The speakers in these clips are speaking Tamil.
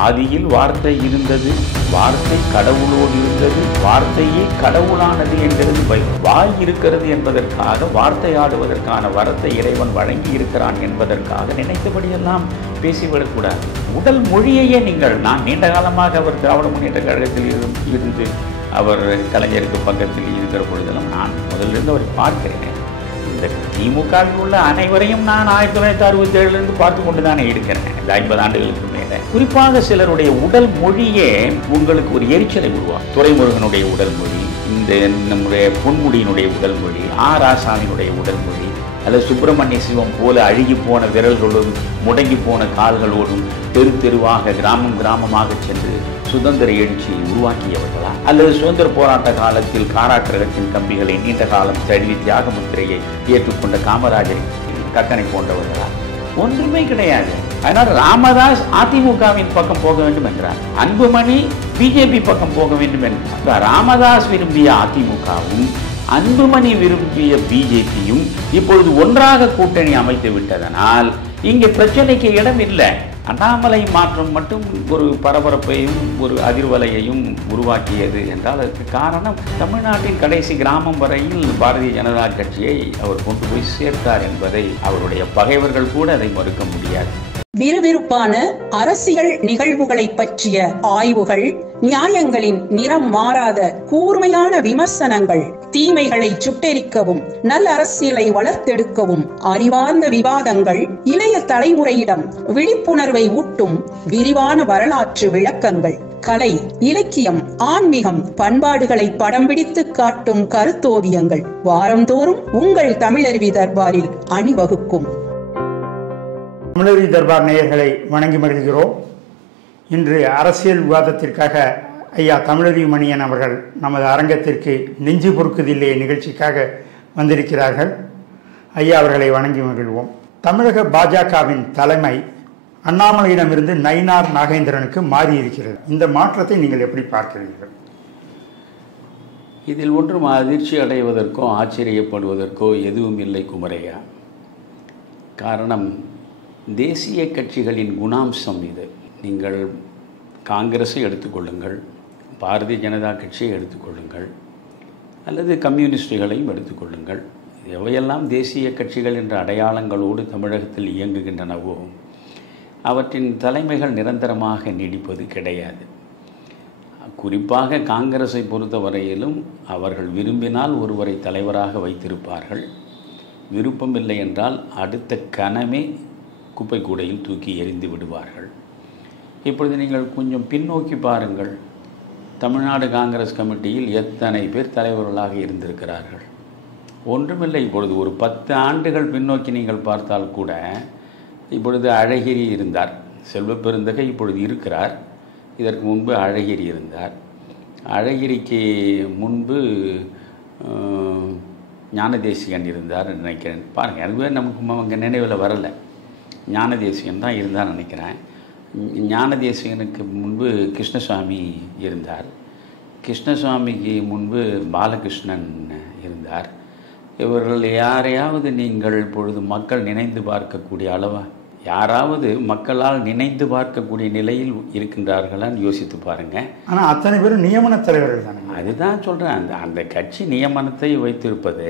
ஆதியில் வார்த்தை இருந்தது, வார்த்தை கடவுளோடு இருந்தது, வார்த்தையே கடவுளானது என்கிறது பைபிள். வாய் இருக்கிறது என்பதற்காக, வார்த்தை ஆடுவதற்கான வரத்தை இறைவன் வழங்கி இருக்கிறான் என்பதற்காக நினைத்தபடியெல்லாம் பேசிவிடக்கூடாது. உடல் மொழியையே நான் நீண்ட காலமாக அவர் திராவிட முன்னேற்ற கழகத்தில் இருந்து அவர் கலைஞருக்கு பக்கத்தில் இருக்கிற பொழுதெல்லாம் நான் முதலிருந்து அவரை பார்க்கிறேன். இந்த திமுகவில் உள்ள அனைவரையும் நான் 1967 பார்த்து கொண்டு தானே இருக்கிறேன். இந்த 50 ஆண்டுகளுக்கு மேலே குறிப்பாக சிலருடைய உடல் மொழியே உங்களுக்கு ஒரு எரிச்சலை உருவாகும். துரைமுருகனுடைய உடல் மொழி, இந்த நம்முடைய பொன்முடியினுடைய உடல் மொழி, ராசாவினுடைய உடல் மொழி, அல்லது சுப்பிரமணிய சிவம் போல அழுகி போன விரல்களோடும் முடங்கி போன கால்களோடும் தெரு தெருவாக கிராமம் கிராமமாக சென்று சுதந்திர எழுச்சியை உருவாக்கியவர்களா, அல்லது சுதந்திர போராட்ட காலத்தில் காராக்கிரகத்தின் கம்பிகளை நீண்ட காலம் தழுவி தியாக முத்திரையை ஏற்றுக்கொண்ட காமராஜரை கக்கனை போன்றவர்களா? ஒன்றுமே கிடையாது. அதனால் ராமதாஸ் அதிமுகவின் பக்கம் போக வேண்டும் என்றார், அன்புமணி பிஜேபி பக்கம் போக வேண்டும் என்றார். ராமதாஸ் விரும்பிய அதிமுகவும் அன்புமணி விரும்பிய பிஜேபியும் இப்பொழுது ஒன்றாக கூட்டணி அமைத்து விட்டதனால் இங்கே பிரச்சனைக்கு இடம் இல்லை. அண்ணாமலை மாற்றம் மட்டும் ஒரு பரபரப்பையும் ஒரு அதிர்வலையையும் உருவாக்கியது என்றால் அதற்கு காரணம் தமிழ்நாட்டின் கடைசி கிராமம் வரையில் பாரதிய ஜனதா கட்சியை அவர் கொண்டு போய் சேர்த்தார் என்பதை அவருடைய பகைவர்கள் கூட அதை மறுக்க முடியாது. விறுவிறுப்பான அரசியல் நிகழ்வுகளை பற்றிய ஆய்வுகள், நியாயங்களின் நிறம் மாறாத கூர்மையான விமர்சனங்கள், தீமைகளை சுட்டெரிக்கவும் நல்ல அரசியலை வளர்த்தெடுக்கவும் அறிவார்ந்த விவாதங்கள், இளைய தலைமுறையிடம் விழிப்புணர்வை ஊட்டும் விரிவான வரலாற்று விளக்கங்கள், கலை, இலக்கியம், ஆன்மீகம், பண்பாடுகளை படம் பிடித்து காட்டும் கருத்தோவியங்கள் வாரந்தோறும் உங்கள் தமிழருவி தர்பாரில் அணிவகுக்கும். தமிழருவி தர்பார் நேயர்களை வணங்கி மகிழ்கிறோம். இன்று அரசியல் விவாதத்திற்காக ஐயா தமிழருவி மணியன் அவர்கள் நமது அரங்கத்திற்கு நெஞ்சு பொறுக்குதில்லை நிகழ்ச்சிக்காக வந்திருக்கிறார்கள். ஐயா அவர்களை வணங்கி மகிழ்வோம். தமிழக பாஜகவின் தலைமை அண்ணாமலையிடமிருந்து நயினார் நாகேந்திரனுக்கு மாறியிருக்கிறது. இந்த மாற்றத்தை நீங்கள் எப்படி பார்க்கிறீர்கள்? இதில் ஒன்றும் அதிர்ச்சி அடைவதற்கோ ஆச்சரியப்படுவதற்கோ எதுவும் இல்லை குமரையா. காரணம், தேசிய கட்சிகளின் குணாம்சம் இது. நீங்கள் காங்கிரஸை எடுத்துக்கொள்ளுங்கள், பாரதிய ஜனதா கட்சியை எடுத்துக்கொள்ளுங்கள், அல்லது கம்யூனிஸ்டுகளையும் எடுத்துக்கொள்ளுங்கள். எவையெல்லாம் தேசிய கட்சிகள் என்ற அடையாளங்களோடு தமிழகத்தில் இயங்குகின்றனவோ அவற்றின் தலைமைகள் நிரந்தரமாக நீடிப்பது கிடையாது. குறிப்பாக காங்கிரஸை பொறுத்த வரையிலும் அவர்கள் விரும்பினால் ஒருவரை தலைவராக வைத்திருப்பார்கள், விருப்பமில்லை என்றால் அடுத்த கணமே குப்பை கூடையில் தூக்கி எறிந்து விடுவார்கள். இப்பொழுது நீங்கள் கொஞ்சம் பின்னோக்கி பாருங்கள். தமிழ்நாடு காங்கிரஸ் கமிட்டியில் எத்தனை பேர் தலைவர்களாக இருந்திருக்கிறார்கள்? ஒன்றுமில்லை. இப்பொழுது ஒரு 10 ஆண்டுகள் பின்னோக்கி நீங்கள் பார்த்தால் கூட இப்பொழுது அழகிரி இருந்தார், செல்வ பெருந்தகை இப்பொழுது இருக்கிறார், இதற்கு முன்பு அழகிரி இருந்தார், அழகிரிக்கு முன்பு ஞானதேசிகன் இருந்தார் நினைக்கிறேன். பாருங்கள், அதுவே நமக்கு நினைவில் வரலை. ஞானதேசிகன் தான் இருந்தார் நினைக்கிறேன். ஞானதேசிகனுக்கு முன்பு கிருஷ்ணசாமி இருந்தார், கிருஷ்ணசாமிக்கு முன்பு பாலகிருஷ்ணன் இருந்தார். இவர்கள் யாரையாவது நீங்கள் இப்பொழுது மக்கள் நினைந்து பார்க்கக்கூடிய அளவா, யாராவது மக்களால் நினைந்து பார்க்கக்கூடிய நிலையில் இருக்கின்றார்களான்னு யோசித்து பாருங்கள். ஆனால் அத்தனை பேரும் நியமன தலைவர்கள் தானே. அதுதான் சொல்கிறேன், அந்த கட்சி நியமனத்தை வைத்திருப்பது.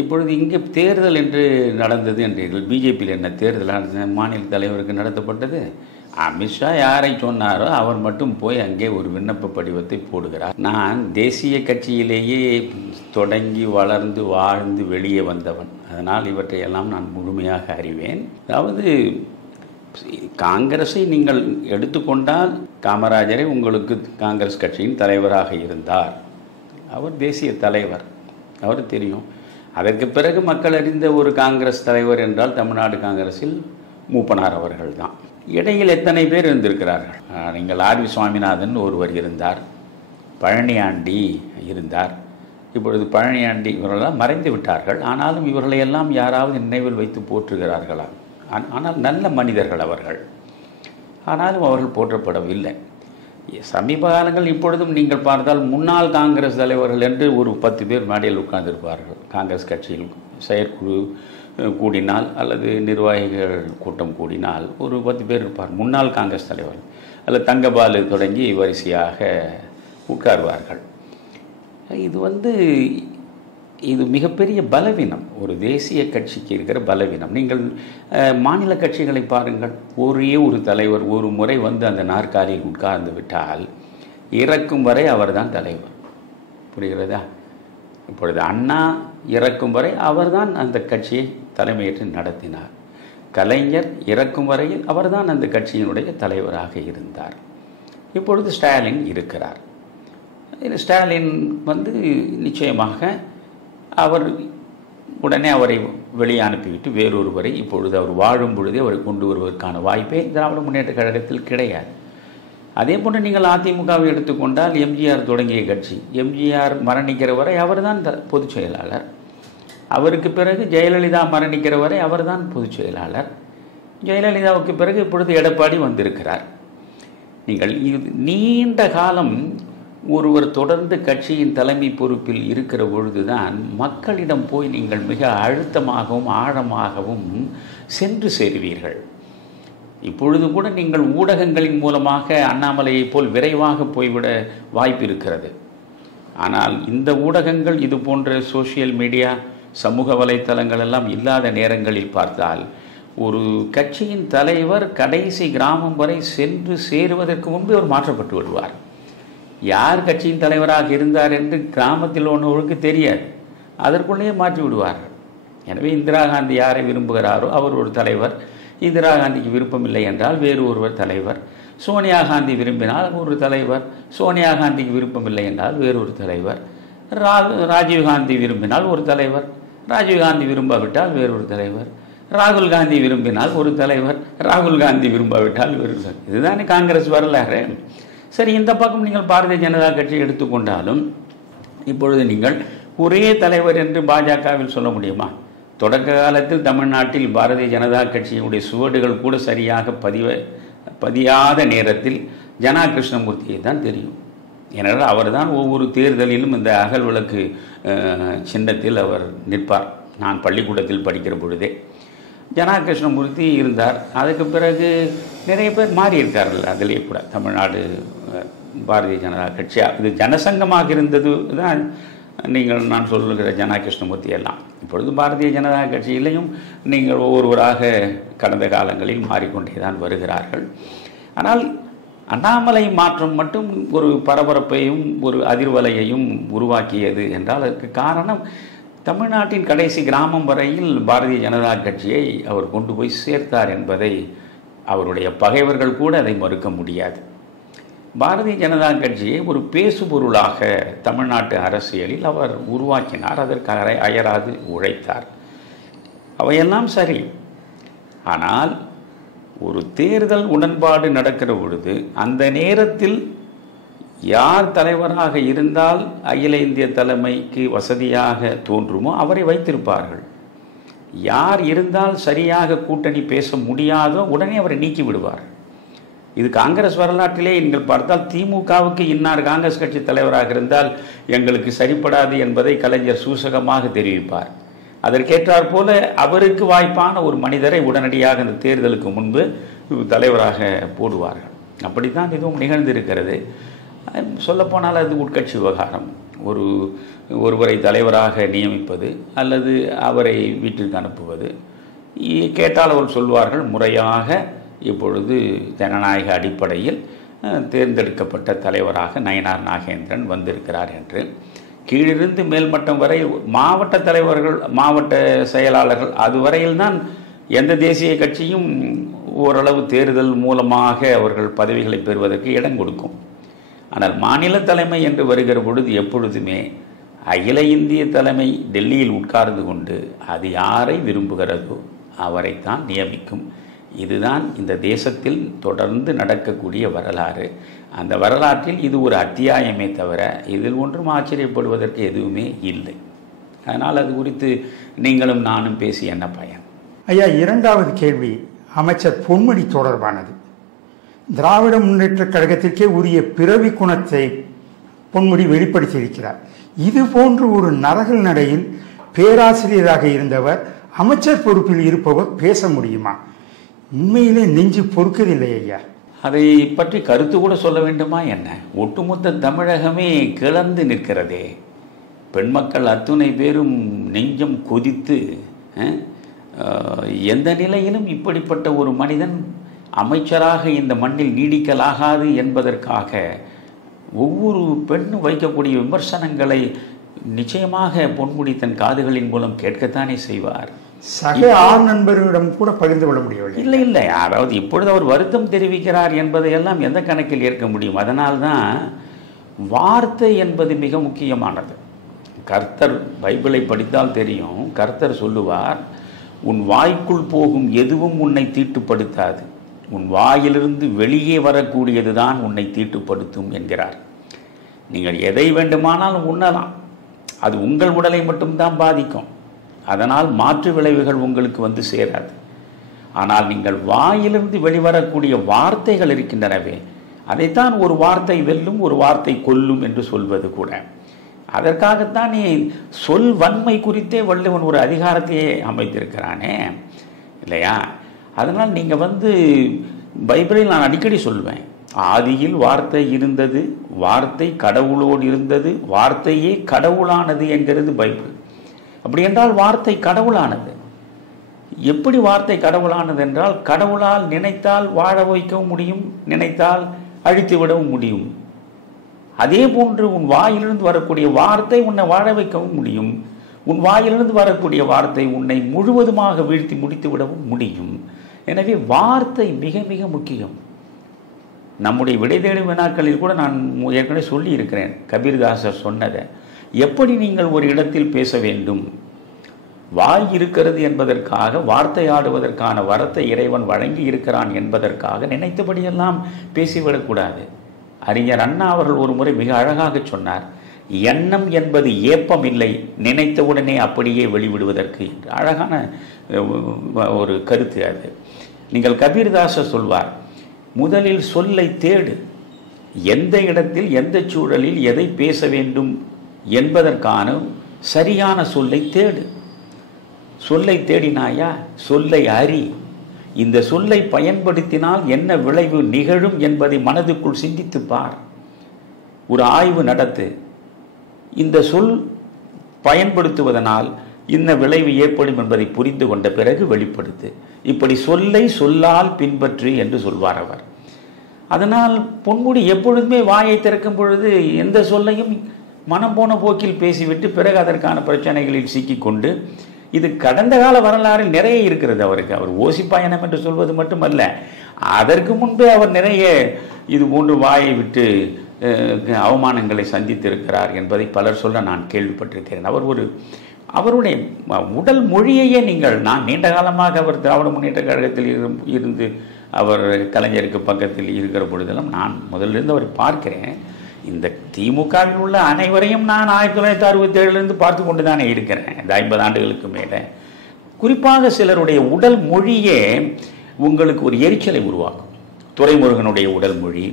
இப்பொழுது இங்கே தேர்தல் என்று நடந்தது என்றீர்கள். பிஜேபியில் என்ன தேர்தல் மாநில தலைவருக்கு நடத்தப்பட்டது? அமித்ஷா யாரை சொன்னாரோ அவர் மட்டும் போய் அங்கே ஒரு விண்ணப்ப படிவத்தை போடுகிறார். நான் தேசிய கட்சியிலேயே தொடங்கி வளர்ந்து வாழ்ந்து வெளியே வந்தவன், அதனால் இவற்றையெல்லாம் நான் முழுமையாக அறிவேன். அதாவது காங்கிரஸை நீங்கள் எடுத்துக்கொண்டால் காமராஜரை உங்களுக்கு காங்கிரஸ் கட்சியின் தலைவராக இருந்தார், அவர் தேசிய தலைவர், அவர் தெரியும். அதற்கு பிறகு மக்கள் அறிந்த ஒரு காங்கிரஸ் தலைவர் என்றால் தமிழ்நாடு காங்கிரஸில் மூப்பனார் அவர்கள் தான். இடையில் எத்தனை பேர் இருந்திருக்கிறார்கள்? நீங்கள் ஆர்வி சுவாமிநாதன் ஒருவர் இருந்தார், பழனியாண்டி இருந்தார். இப்பொழுது பழனியாண்டி இவர்களெல்லாம் மறைந்து விட்டார்கள். ஆனாலும் இவர்களையெல்லாம் யாராவது நினைவில் வைத்து போற்றுகிறார்களா? ஆனால் நல்ல மனிதர்கள் அவர்கள், ஆனாலும் அவர்கள் போற்றப்படவில்லை. சமீப காலங்கள் இப்பொழுதும் நீங்கள் பார்த்தால் முன்னாள் காங்கிரஸ் தலைவர்கள் என்று ஒரு 10 பேர் மேடையில் உட்கார்ந்திருப்பார்கள். காங்கிரஸ் கட்சியில் செயற்குழு கூடினால் அல்லது நிர்வாகிகள் கூட்டம் கூடினால் ஒரு 10 பேர் இருப்பார். முன்னாள் காங்கிரஸ் தலைவர் அல்லது தங்கபாலு தொடங்கி வரிசையாக உட்கார்வார்கள். இது மிகப்பெரிய பலவீனம், ஒரு தேசிய கட்சிக்கு இருக்கிற பலவீனம். நீங்கள் மாநில கட்சிகளை பாருங்கள், ஒரே ஒரு தலைவர் ஒரு முறை வந்து அந்த நாற்காலியில் உட்கார்ந்து விட்டால் இறக்கும் வரை அவர்தான் தலைவர். புரிகிறதா? இப்பொழுது அண்ணா இறக்கும் வரை அவர்தான் அந்த கட்சியை தலைமையேற்று நடத்தினார். கலைஞர் இறக்கும் வரையில் அவர்தான் அந்த கட்சியினுடைய தலைவராக இருந்தார். இப்பொழுது ஸ்டாலின் இருக்கிறார். ஸ்டாலின் நிச்சயமாக அவர் உடனே அவரை வெளியே அனுப்பிவிட்டு வேறொருவரை இப்பொழுது அவர் வாழும் பொழுதே அவரை கொண்டு வருவதற்கான வாய்ப்பே திராவிட முன்னேற்ற கழகத்தில் கிடையாது. அதே போன்று நீங்கள் அதிமுகவை எடுத்துக்கொண்டால் எம்ஜிஆர் தொடங்கிய கட்சி, எம்ஜிஆர் மரணிக்கிற வரை அவர்தான் பொதுச் செயலாளர். அவருக்கு பிறகு ஜெயலலிதா மரணிக்கிற வரை அவர்தான் பொதுச் செயலாளர். ஜெயலலிதாவுக்கு பிறகு இப்பொழுது எடப்பாடி வந்திருக்கிறார். நீங்கள் நீண்ட காலம் ஒருவர் தொடர்ந்து கட்சியின் தலைமை பொறுப்பில் இருக்கிற பொழுதுதான் மக்களிடம் போய் நீங்கள் மிக அழுத்தமாகவும் ஆழமாகவும் சென்று சேருவீர்கள். இப்பொழுது கூட நீங்கள் ஊடகங்களின் மூலமாக அண்ணாமலையை போல் விரைவாக போய்விட வாய்ப்பு இருக்கிறது. ஆனால் இந்த ஊடகங்கள் இது போன்ற சோசியல் மீடியா சமூக வலைத்தளங்கள் எல்லாம் இல்லாத நேரங்களில் பார்த்தால் ஒரு கட்சியின் தலைவர் கடைசி கிராமம் வரை சென்று சேருவதற்கு முன்பு அவர் மாற்றப்பட்டு விடுவார். யார் கட்சியின் தலைவராக இருந்தார் என்று கிராமத்தில் ஒன்றவருக்கு தெரியாது, அதற்குள்ளேயே மாற்றி விடுவார்கள். எனவே இந்திரா காந்தி யாரை விரும்புகிறாரோ அவர் ஒரு தலைவர், இந்திரா காந்திக்கு விருப்பமில்லை என்றால் வேறு ஒருவர் தலைவர், சோனியா காந்தி விரும்பினால் ஒரு தலைவர், சோனியா காந்திக்கு விருப்பமில்லை என்றால் வேறொரு தலைவர், ராஜீவ்காந்தி விரும்பினால் ஒரு தலைவர், ராஜீவ்காந்தி விரும்பாவிட்டால் வேறொரு தலைவர், ராகுல் காந்தி விரும்பினால் ஒரு தலைவர், ராகுல் காந்தி விரும்பாவிட்டால் வேறு தலைவர். இதுதானே காங்கிரஸ் வரலாறு. சரி, இந்த பக்கம் நீங்கள் பாரதிய ஜனதா கட்சி எடுத்துக்கொண்டாலும் இப்பொழுது நீங்கள் ஒரே தலைவர் என்று பாஜகவில் சொல்ல முடியுமா? தொடக்க காலத்தில் தமிழ்நாட்டில் பாரதிய ஜனதா கட்சியினுடைய சுவடுகள் கூட சரியாக பதியாத நேரத்தில் ஜனா கிருஷ்ணமூர்த்தியை தான் தெரியும். ஏனென்றால் அவர் தான் ஒவ்வொரு தேர்தலிலும் இந்த அகல் விளக்கு சின்னத்தில் அவர் நிற்பார். நான் பள்ளிக்கூடத்தில் படிக்கிற பொழுதே ஜனா கிருஷ்ணமூர்த்தி இருந்தார். அதுக்கு பிறகு நிறைய பேர் மாறியிருக்கார்கள். அதிலே கூட தமிழ்நாடு பாரதிய ஜனதா கட்சியாக இது ஜனசங்கமாக இருந்தது தான் நான் சொல்லுகிற ஜனா கிருஷ்ணமூர்த்தி எல்லாம். இப்பொழுது பாரதிய ஜனதா கட்சியிலையும் நீங்கள் ஒவ்வொருவராக கடந்த காலங்களில் மாறிக்கொண்டே தான் வருகிறார்கள். ஆனால் அண்ணாமலை மாற்றம் மட்டும் ஒரு பரபரப்பையும் ஒரு அதிர்வலையையும் உருவாக்கியது என்றால் அதற்கு காரணம் தமிழ்நாட்டின் கடைசி கிராமம் வரையில் பாரதிய ஜனதா கட்சியை அவர் கொண்டு போய் சேர்த்தார் என்பதை அவருடைய பகைவர்கள் கூட அதை மறுக்க முடியாது. பாரதிய ஜனதா கட்சியை ஒரு பேசுபொருளாக தமிழ்நாட்டு அரசியலில் அவர் உருவாக்கினார். அதற்காக அயராது உழைத்தார். அவையெல்லாம் சரி. ஆனால் ஒரு தேர்தல் உடன்பாடு நடக்கிற பொழுது அந்த நேரத்தில் யார் தலைவராக இருந்தால் அகில இந்திய தலைமைக்கு வசதியாக தோன்றுமோ அவரை வைத்திருப்பார்கள். யார் இருந்தால் சரியாக கூட்டணி பேச முடியாதோ உடனே அவரை நீக்கி விடுவார். இது காங்கிரஸ் வரலாற்றிலே நீங்கள் பார்த்தால் திமுகவுக்கு இன்னார் காங்கிரஸ் கட்சி தலைவராக இருந்தால் எங்களுக்கு சரிப்படாது என்பதை கலைஞர் சூசகமாக தெரிவிப்பார். அதற்கேற்றாற் போல அவருக்கு வாய்ப்பான ஒரு மனிதரை உடனடியாக இந்த தேர்தலுக்கு முன்பு தலைவராக போடுவார்கள். அப்படித்தான் இதுவும் நிகழ்ந்திருக்கிறது. சொல்லப்போனால் அது உட்கட்சி விவகாரம். ஒருவரை தலைவராக நியமிப்பது அல்லது அவரை வீட்டிற்கு அனுப்புவது, கேட்டால் அவர் சொல்வார்கள் முறையாக இப்பொழுது ஜனநாயக அடிப்படையில் தேர்ந்தெடுக்கப்பட்ட தலைவராக நயினார் நாகேந்திரன் வந்திருக்கிறார் என்று. கீழிருந்து மேல்மட்டம் வரை மாவட்ட தலைவர்கள், மாவட்ட செயலாளர்கள், அதுவரையில்தான் எந்த தேசிய கட்சியும் ஓரளவு தேர்தல் மூலமாக அவர்கள் பதவிகளை பெறுவதற்கு இடம் கொடுக்கும். ஆனால் மாநில தலைமை என்று வருகிற பொழுது எப்பொழுதுமே அகில இந்திய தலைமை டெல்லியில் உட்கார்ந்து கொண்டு அது யாரை விரும்புகிறதோ அவரைத்தான் நியமிக்கும். இதுதான் இந்த தேசத்தில் தொடர்ந்து நடக்கக்கூடிய வரலாறு. அந்த வரலாற்றில் இது ஒரு அத்தியாயமே தவிர இதில் ஒன்றும் ஆச்சரியப்படுவதற்கு எதுவுமே இல்லை. அதனால் அது குறித்து நீங்களும் நானும் பேசி என்ன பயன்? ஐயா, இரண்டாவது கேள்வி அமைச்சர் பொன்முடி தொடர்பானது. திராவிட முன்னேற்ற கழகத்திற்கே உரிய பிறவி குணத்தை பொன்முடி வெளிப்படுத்தியிருக்கிறார். இது போன்று ஒரு நரகல் நடையில் பேராசிரியராக இருந்தவர் அமைச்சர் பொறுப்பில் இருப்பவர் பேச முடியுமா? உண்மையிலே நெஞ்சு பொறுக்கதில்லை ஐயா. அதை பற்றி கருத்து கூட சொல்ல வேண்டுமா என்ன? ஒட்டுமொத்த தமிழகமே கிளர்ந்து நிற்கிறதே. பெண் மக்கள் அத்துணை பேரும் நெஞ்சம் கொதித்து எந்த நிலையிலும் இப்படிப்பட்ட ஒரு மனிதன் அமைச்சராக இந்த மண்ணில் நீடிக்கலாகாது என்பதற்காக ஒவ்வொரு பெண்ணும் வைக்கக்கூடிய விமர்சனங்களை நிச்சயமாக பொன்முடி தன் காதுகளின் மூலம் கேட்கத்தானே செய்வார். சக ஆண் நண்பர்களிடம் கூட பகிர்ந்து கொள்ள முடியவில்லை. இல்லை இல்லை, அதாவது இப்பொழுது அவர் வருத்தம் தெரிவிக்கிறார் என்பதையெல்லாம் எந்த கணக்கில் ஏற்க முடியும்? அதனால்தான் வார்த்தை என்பது மிக முக்கியமானது. கர்த்தர் பைபிளை படித்தால் தெரியும், கர்த்தர் சொல்லுவார், உன் வாய்க்குள் போகும் எதுவும் உன்னை தீட்டுப்படுத்தாது, உன் வாயிலிருந்து வெளியே வரக்கூடியதுதான் உன்னை தீட்டுப்படுத்தும் என்கிறார். நீங்கள் எதை வேண்டுமானாலும் உண்ணலாம், அது உங்கள் உடலை மட்டும்தான் பாதிக்கும், அதனால் மாற்று விளைவுகள் உங்களுக்கு வந்து சேராது. ஆனால் நீங்கள் வாயிலிருந்து வெளிவரக்கூடிய வார்த்தைகள் இருக்கின்றனவே, அதைத்தான் ஒரு வார்த்தை வெல்லும், ஒரு வார்த்தை கொல்லும் என்று சொல்வது கூட. அதற்காகத்தான் நீ சொல் வன்மை குறித்தே வள்ளுவன் ஒரு அதிகாரத்தையே அமைத்திருக்கிறானே இல்லையா? அதனால் நீங்கள் பைபிளில் நான் அடிக்கடி சொல்வேன், ஆதியில் வார்த்தை இருந்தது, வார்த்தை கடவுளோடு இருந்தது, வார்த்தையே கடவுளானது என்கிறது பைபிள். அப்படி என்றால் வார்த்தை கடவுளானது. எப்படி வார்த்தை கடவுளானது என்றால், கடவுளால் நினைத்தால் வாழ வைக்கவும் முடியும், நினைத்தால் அழித்து விடவும் முடியும். அதே போன்று உன் வாயிலிருந்து வரக்கூடிய வார்த்தை உன்னை வாழ வைக்கவும் முடியும், உன் வாயிலிருந்து வரக்கூடிய வார்த்தை உன்னை முழுவதுமாக வீழ்த்தி முடித்து விடவும் முடியும். எனவே வார்த்தை மிக மிக முக்கியம். நம்முடைய விடை தேடும் வினாக்களில் கூட நான் ஏற்கனவே சொல்லி இருக்கிறேன், கபீர்தாசர் சொன்னதை. எப்படி நீங்கள் ஒரு இடத்தில் பேச வேண்டும், வாய் இருக்கிறது என்பதற்காக, வார்த்தையாடுவதற்கான வரத்தை இறைவன் வழங்கி இருக்கிறான் என்பதற்காக நினைத்தபடியெல்லாம் பேசிவிடக்கூடாது. அறிஞர் அண்ணா அவர்கள் ஒரு முறை மிக அழகாக சொன்னார், எண்ணம் என்பது ஏப்பம் இல்லை, நினைத்தவுடனே அப்படியே வெளிவிடுவதற்கு என்று. அழகான ஒரு கருத்து அது. நீங்கள் கபீர்தாசர் சொல்வார், முதலில் சொல்லை தேடு, எந்த இடத்தில் எந்த சூழலில் எதை பேச வேண்டும் என்பதற்கான சரியான சொல்லை தேடு. சொல்லை தேடினாயா, சொல்லை அறி, இந்த சொல்லை பயன்படுத்தினால் என்ன விளைவு நிகழும் என்பதை மனதுக்குள் சிந்தித்து பார், ஒரு ஆய்வு நடத்து. இந்த சொல் பயன்படுத்துவதனால் இந்த விளைவு ஏற்படும் என்பதை புரிந்து கொண்ட பிறகு வெளிப்படுத்து. இப்படி சொல்லை சொல்லால் பின்பற்று என்று சொல்வார் அவர். அதனால் பொன்முடி எப்பொழுதுமே வாயை திறக்கும் பொழுது எந்த சொல்லையும் மனம் போன போக்கில் பேசிவிட்டு பிறகு அதற்கான பிரச்சனைகளில் சிக்கிக்கொண்டு, இது கடந்த கால வரலாறில் நிறைய இருக்கிறது அவருக்கு. அவர் ஓசி பயணம் என்று சொல்வது மட்டுமல்ல, அதற்கு முன்பே அவர் நிறைய இது போன்று வாயை விட்டு அவமானங்களை சந்தித்திருக்கிறார் என்பதை பலர் சொல்ல நான் கேள்விப்பட்டிருக்கிறேன். அவருடைய உடல் மொழியையே நான் நீண்ட காலமாக அவர் திராவிட முன்னேற்ற கழகத்தில் இருந்து அவர் கலைஞருக்கு பக்கத்தில் இருக்கிற பொழுதெல்லாம் நான் முதலிருந்து அவரை பார்க்கிறேன். இந்த திமுகவில் உள்ள அனைவரையும் நான் 1967 பார்த்து கொண்டு தானே இருக்கிறேன், இந்த 50 ஆண்டுகளுக்கு மேலே. குறிப்பாக சிலருடைய உடல் மொழியே உங்களுக்கு ஒரு எரிச்சலை உருவாக்கும். துரைமுருகனுடைய உடல் மொழி,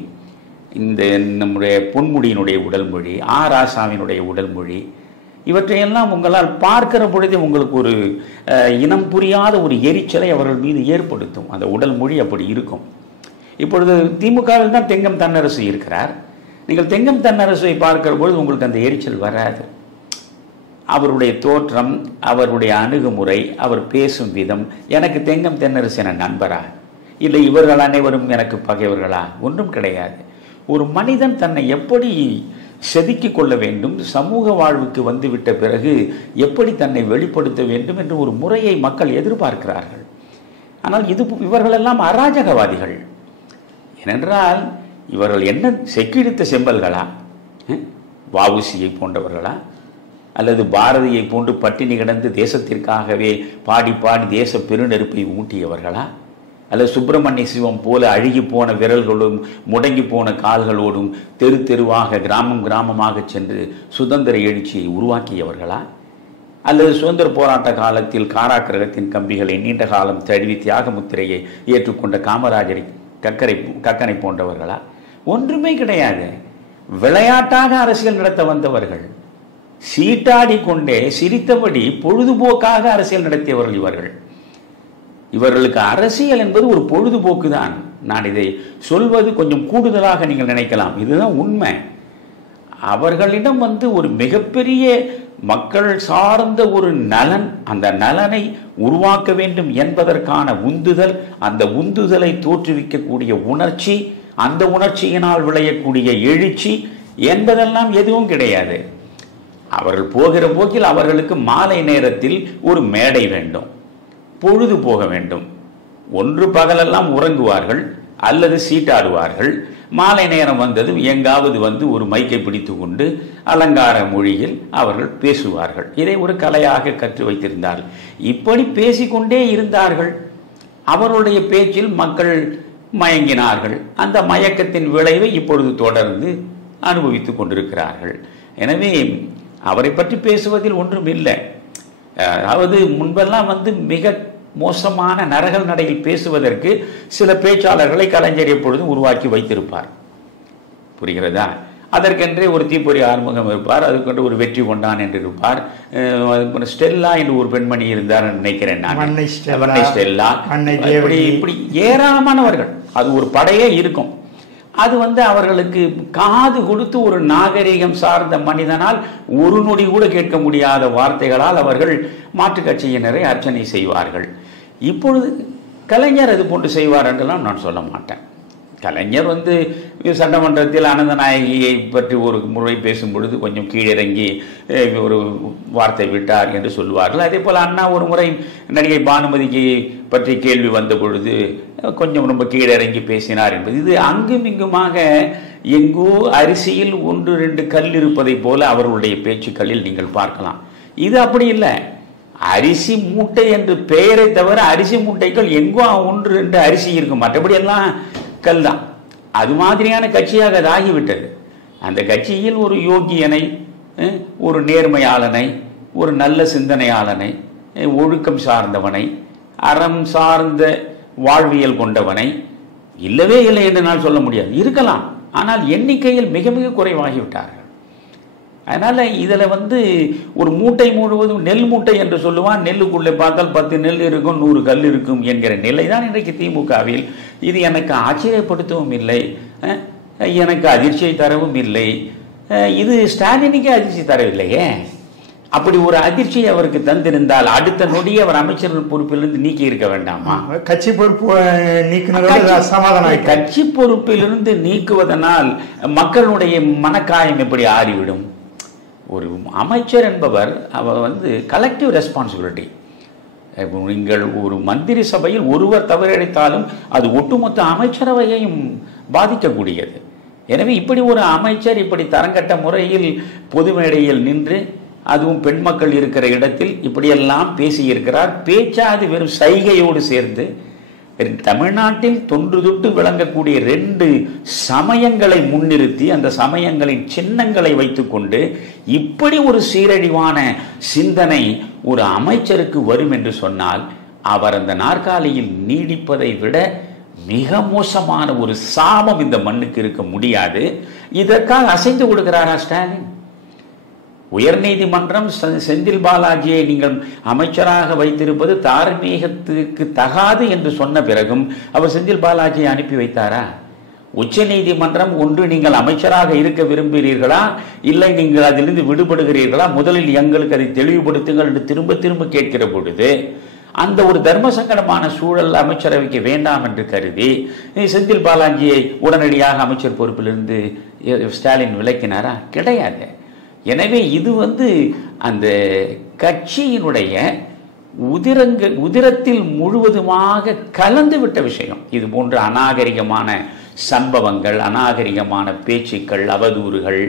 இந்த நம்முடைய பொன்முடியினுடைய உடல் மொழி, ராசாவினுடைய உடல் மொழி, இவற்றையெல்லாம் உங்களால் பார்க்கிற பொழுதே உங்களுக்கு ஒரு இனம் புரியாத ஒரு எரிச்சலை அவர்கள் மீது ஏற்படுத்தும். அந்த உடல் மொழி அப்படி இருக்கும். இப்பொழுது திமுகவில் தான் தெங்கம் தென்னரசு இருக்கிறார். நீங்கள் தெங்கம் தென்னரசை பார்க்கிற பொழுது உங்களுக்கு அந்த எரிச்சல் வராது. அவருடைய தோற்றம், அவருடைய அணுகுமுறை, அவர் பேசும் விதம், எனக்கு தெங்கம் தென்னரசு என நண்பரா, இல்லை இவர்கள் அனைவரும் எனக்கு பகைவர்களா? ஒன்றும் கிடையாது. ஒரு மனிதன் தன்னை எப்படி செதுக்கிக் கொள்ள வேண்டும், சமூக வாழ்வுக்கு வந்துவிட்ட பிறகு எப்படி தன்னை வெளிப்படுத்த வேண்டும் என்று ஒரு முறையை மக்கள் எதிர்பார்க்கிறார்கள். ஆனால் இவர்களெல்லாம் அராஜகவாதிகள். ஏனென்றால் இவர்கள் என்ன செக்கிடித்த செம்பல்களா? வஉசியை போன்றவர்களா? அல்லது பாரதியை போன்று பட்டினி கிடந்து தேசத்திற்காகவே பாடி பாடி தேச பெருநெருப்பை ஊட்டியவர்களா? அல்லது சுப்பிரமணிய சிவம் போல அழுகி போன விரல்களோடும் முடங்கி போன கால்களோடும் தெரு தெருவாக கிராமம் கிராமமாக சென்று சுதந்திர எழுச்சியை உருவாக்கியவர்களா? அல்லது சுதந்திர போராட்ட காலத்தில் காராக்கிரகத்தின் கம்பிகளை நீண்ட காலம் தழுவி தியாக முத்திரையை ஏற்றுக்கொண்ட காமராஜரை கக்கனை போன்றவர்களா? ஒன்றுமே கிடையாது. விளையாட்டாக அரசியல் நடத்த வந்தவர்கள். சீட்டாடி கொண்டே சிரித்தபடி பொழுதுபோக்காக அரசியல் நடத்தியவர்கள் இவர்களுக்கு அரசியல் என்பது ஒரு பொழுதுபோக்கு தான். நான் இதை சொல்வது கொஞ்சம் கூடுதலாக நீங்கள் நினைக்கலாம், இதுதான் உண்மை. அவர்களிடம் ஒரு மிகப்பெரிய மக்கள் சார்ந்த ஒரு நலன், அந்த நலனை உருவாக்க வேண்டும் என்பதற்கான உந்துதல், அந்த உந்துதலை தோற்றுவிக்கக்கூடிய உணர்ச்சி, அந்த உணர்ச்சியினால் விளையக்கூடிய எழுச்சி என்பதெல்லாம் எதுவும் கிடையாது. அவர்கள் போகிற போக்கில் அவர்களுக்கு மாலை நேரத்தில் ஒரு மேடை வேண்டும், பொழுது போக வேண்டும். ஒன்று பகலெல்லாம் உறங்குவார்கள் அல்லது சீட்டாடுவார்கள். மாலை நேரம் வந்ததும் எங்காவது ஒரு மைக்கை பிடித்து கொண்டு அலங்கார மொழியில் அவர்கள் பேசுவார்கள். இதை ஒரு கலையாக கற்று வைத்திருந்தார்கள். இப்படி பேசிக்கொண்டே இருந்தார்கள். அவருடைய பேச்சில் மக்கள் மயங்கினார்கள். அந்த மயக்கத்தின் விளைவை இப்பொழுது தொடர்ந்து அனுபவித்துக் கொண்டிருக்கிறார்கள். எனவே அவரை பற்றி பேசுவதில் ஒன்றும் இல்லை. அதாவது முன்பெல்லாம் மிக மோசமான நரகல் நடையில் பேசுவதற்கு சில பேச்சாளர்களை கலைஞர் எப்பொழுதும் உருவாக்கி வைத்திருப்பார். புரிகிறதா? அதற்கென்றே ஒரு தீப்பொறி ஆறுமுகம் இருப்பார், அதுக்கென்று ஒரு வெற்றி கொண்டான் என்று இருப்பார். ஸ்டெல்லா என்று ஒரு பெண்மணி இருந்தார் நினைக்கிறேன் நான், வன்னை ஸ்டெல்லா. இப்படி ஏராளமானவர்கள், அது ஒரு படையே இருக்கும். அது அவர்களுக்கு காது கொடுத்து ஒரு நாகரிகம் சார்ந்த மனிதனால் ஒரு நொடி கூட கேட்க முடியாத வார்த்தைகளால் அவர்கள் மாற்றுக் கட்சியினரை அர்ச்சனை செய்வார்கள். இப்பொழுது கலைஞர் அது போன்று செய்வார் என்றெல்லாம் நான் சொல்ல மாட்டேன். கலைஞர் சட்டமன்றத்தில் அனந்தநாயகியை பற்றி ஒரு முறை பேசும் பொழுது கொஞ்சம் கீழிறங்கி ஒரு வார்த்தை விட்டார் என்று சொல்வார்கள். அதே போல் அண்ணா ஒரு முறை நடிகை பானுமதிக்கு பற்றி கேள்வி வந்த பொழுது கொஞ்சம் ரொம்ப கீழிறங்கி பேசினார் என்பது, இது அங்கும் இங்குமாக எங்கோ அரிசியில் 1-2 கல் இருப்பதை போல அவர்களுடைய பேச்சுக்களில் நீங்கள் பார்க்கலாம். இது அப்படி இல்லை. அரிசி மூட்டை என்று பெயரை தவிர அரிசி மூட்டைகள் எங்கோ 1-2 அரிசி இருக்கும், மற்றபடி எல்லாம் கல் தான். அது மாதிரியான கட்சியாக அது ஆகிவிட்டது. அந்த கட்சியில் ஒரு யோகியனை, ஒரு நேர்மையாளனை, ஒரு நல்ல சிந்தனையாளனை, ஒழுக்கம் சார்ந்தவனை, அறம் சார்ந்த வாழ்வியல் கொண்டவனை இல்லவே இல்லை என்று நான் சொல்ல முடியாது. இருக்கலாம், ஆனால் எண்ணிக்கையில் மிக மிக குறைவாகிவிட்டார்கள். அதனால இதில் ஒரு மூட்டை முழுவதும் நெல் மூட்டை என்று சொல்லுவான், நெல்லுக்குள்ளே பார்த்தால் 10 நெல் இருக்கும், 100 கல் இருக்கும் என்கிற நிலை தான் இன்றைக்கு திமுகவில். இது எனக்கு ஆச்சரியப்படுத்தவும் இல்லை, எனக்கு அதிர்ச்சியை தரவும் இல்லை. இது ஸ்டாலினுக்கே அதிர்ச்சி தரவில்லையே. அப்படி ஒரு அதிர்ச்சியை அவருக்கு தந்திருந்தால் அடுத்த நொடியே அவர் அமைச்சர்கள் பொறுப்பிலிருந்து நீக்கி இருக்க வேண்டாமா? கட்சி பொறுப்பு நீக்கினது, கட்சி பொறுப்பிலிருந்து நீக்குவதனால் மக்களுடைய மனக்காயம் எப்படி ஆறிவிடும்? ஒரு அமைச்சர் என்பவர் அவர் கலெக்டிவ் ரெஸ்பான்சிபிலிட்டி. நீங்கள் ஒரு மந்திரி சபையில் ஒருவர் தவறிழைத்தாலும் அது ஒட்டுமொத்த அமைச்சரவையையும் பாதிக்கக்கூடியது. எனவே இப்படி ஒரு அமைச்சர் இப்படி தரங்கட்ட முறையில் பொது மேடையில் நின்று, அதுவும் பெண் மக்கள் இருக்கிற இடத்தில் இப்படியெல்லாம் பேசியிருக்கிறார். பேச்சாது வெறும் சைகையோடு சேர்ந்து தமிழ்நாட்டில் தொன்று தொட்டு விளங்கக்கூடிய 2 சமயங்களை முன்னிறுத்தி அந்த சமயங்களின் சின்னங்களை வைத்துக்கொண்டு இப்படி ஒரு சீரழிவான சிந்தனை ஒரு அமைச்சருக்கு வரும் என்று சொன்னால் அவர் அந்த நாற்காலியில் நீடிப்பதை விட மிக மோசமான ஒரு சாபம் இந்த மண்ணுக்கு இருக்க முடியாது. இதற்காக அசைந்து கொடுக்கிறாரா ஸ்டாலின்? உயர்நீதிமன்றம் செந்தில் பாலாஜியை நீங்கள் அமைச்சராக வைத்திருப்பது தார்மீகத்துக்கு தகாது என்று சொன்ன பிறகும் அவர் செந்தில் பாலாஜியை அனுப்பி வைத்தாரா? உச்ச நீதிமன்றம் ஒன்று நீங்கள் அமைச்சராக இருக்க விரும்புகிறீர்களா, இல்லை நீங்கள் அதிலிருந்து விடுபடுகிறீர்களா, முதலில் எங்களுக்கு அதை தெளிவுபடுத்துங்கள் என்று திரும்ப திரும்ப கேட்கிற பொழுது அந்த ஒரு தர்ம சங்கடமான சூழல் அமைச்சரவைக்கு வேண்டாம் என்று கருதி செந்தில் பாலாஜியை உடனடியாக அமைச்சர் பொறுப்பிலிருந்து ஸ்டாலின் விலக்கினாரா? கிடையாது. எனவே இது அந்த கட்சியினுடைய உதிரத்தில் முழுவதுமாக கலந்து விட்ட விஷயம். இது போன்ற அநாகரிகமான சம்பவங்கள், அநாகரிகமான பேச்சுக்கள், அவதூறுகள்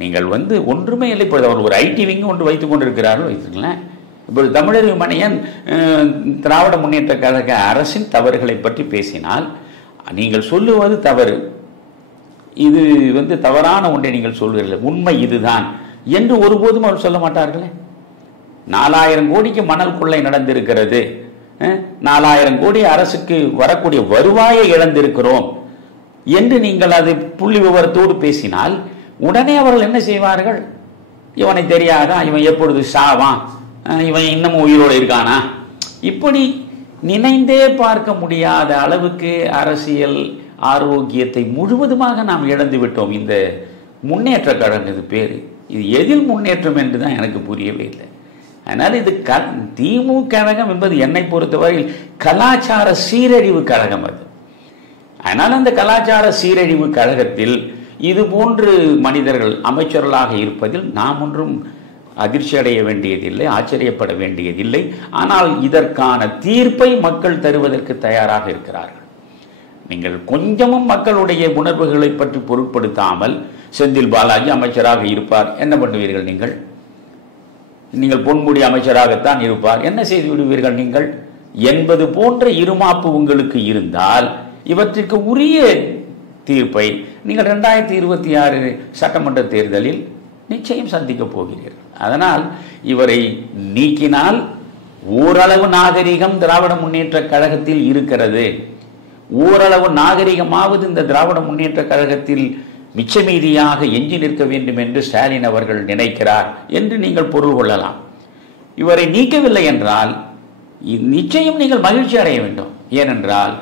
நீங்கள் ஒன்றுமே இல்லை. இப்பொழுது அவர் ஒரு ஐடி விங் ஒன்று வைத்துக் கொண்டிருக்கிறார்கள் வைத்துக்கலாம். இப்பொழுது தமிழறிவு மணியன் திராவிட முன்னேற்ற கழக அரசின் தவறுகளை பற்றி பேசினால் நீங்கள் சொல்லுவது தவறு, இது தவறான ஒன்றை நீங்கள் சொல்கிறீர்கள், உண்மை இதுதான் என்று ஒருபோதும் அவர் சொல்ல மாட்டார்களே. 4000 கோடிக்கு மணல் கொள்ளை நடந்திருக்கிறது, 4000 கோடி அரசுக்கு வரக்கூடிய வருவாயை இழந்திருக்கிறோம் என்று நீங்கள் அது புள்ளி விவரத்தோடு பேசினால் உடனே அவர்கள் என்ன செய்வார்கள்? இவனை தெரியாதா, இவன் எப்பொழுது சாவான், இவன் இன்னமும் உயிரோடு இருக்கானா, இப்படி நினைந்தே பார்க்க முடியாத அளவுக்கு அரசியல் ஆரோக்கியத்தை முழுவதுமாக நாம் இழந்து விட்டோம். இந்த முன்னேற்ற கழகம் இது பேர், இது எதில் முன்னேற்றம் என்று தான் எனக்கு புரியவே இல்லை. அதனால் இது திமுக கழகம் என்பது என்னை பொறுத்தவரையில் கலாச்சார சீரழிவு கழகம் அது. அதனால் அந்த கலாச்சார சீரழிவு கழகத்தில் இது போன்று மனிதர்கள் அமைச்சர்களாக இருப்பதில் நாம் ஒன்றும் அதிர்ச்சி அடைய வேண்டியதில்லை, ஆச்சரியப்பட வேண்டியதில்லை. ஆனால் இதற்கான தீர்ப்பை மக்கள் தருவதற்கு தயாராக இருக்கிறார்கள். நீங்கள் கொஞ்சமும் மக்களுடைய உணர்வுகளை பற்றி பொருட்படுத்தாமல் செந்தில் பாலாஜி அமைச்சராக இருப்பார், என்ன பண்ணுவீர்கள் நீங்கள்? நீங்கள் பொன்முடி அமைச்சராகத்தான் இருப்பார், என்ன செய்து விடுவீர்கள் நீங்கள் என்பது போன்ற இருமாப்பு உங்களுக்கு இருந்தால் இவற்றிற்கு உரிய தீர்ப்பை நீங்கள் 2026 சட்டமன்ற தேர்தலில் நிச்சயம் சந்திக்க போகிறீர்கள். அதனால் இவரை நீக்கினால் ஓரளவு நாகரிகம் திராவிட முன்னேற்ற கழகத்தில் இருக்கிறது, ஓரளவு நாகரிகமாவது இந்த திராவிட முன்னேற்ற கழகத்தில் மிச்சமீதியாக எஞ்சி நிற்க வேண்டும் என்று ஸ்டாலின் அவர்கள் நினைக்கிறார் என்று நீங்கள் பொருள் கொள்ளலாம். இவரை நீக்கவில்லை என்றால் நிச்சயம் நீங்கள் மகிழ்ச்சி அடைய வேண்டும். ஏனென்றால்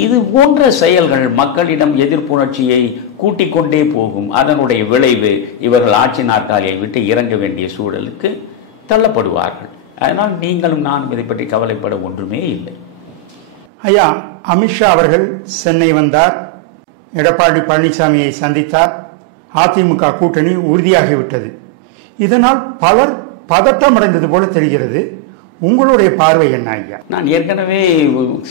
இது போன்ற செயல்கள் மக்களிடம் எதிர்ப்புணர்ச்சியை கூட்டிக் கொண்டே போகும். அதனுடைய விளைவு இவர்கள் ஆட்சி நாற்காலியை விட்டு இறங்க வேண்டிய சூழலுக்கு தள்ளப்படுவார்கள். அதனால் நீங்களும் நானும் இதை பற்றி கவலைப்பட ஒன்றுமே இல்லை. ஐயா, அமித்ஷா அவர்கள் சென்னை வந்தார், எடப்பாடி பழனிசாமியை சந்தித்தார், அதிமுக கூட்டணி உறுதியாகிவிட்டது. இதனால் பலர் பதட்டம் அடைந்தது போல தெரிகிறது. உங்களுடைய பார்வை என்ன ஐயா? நான் ஏற்கனவே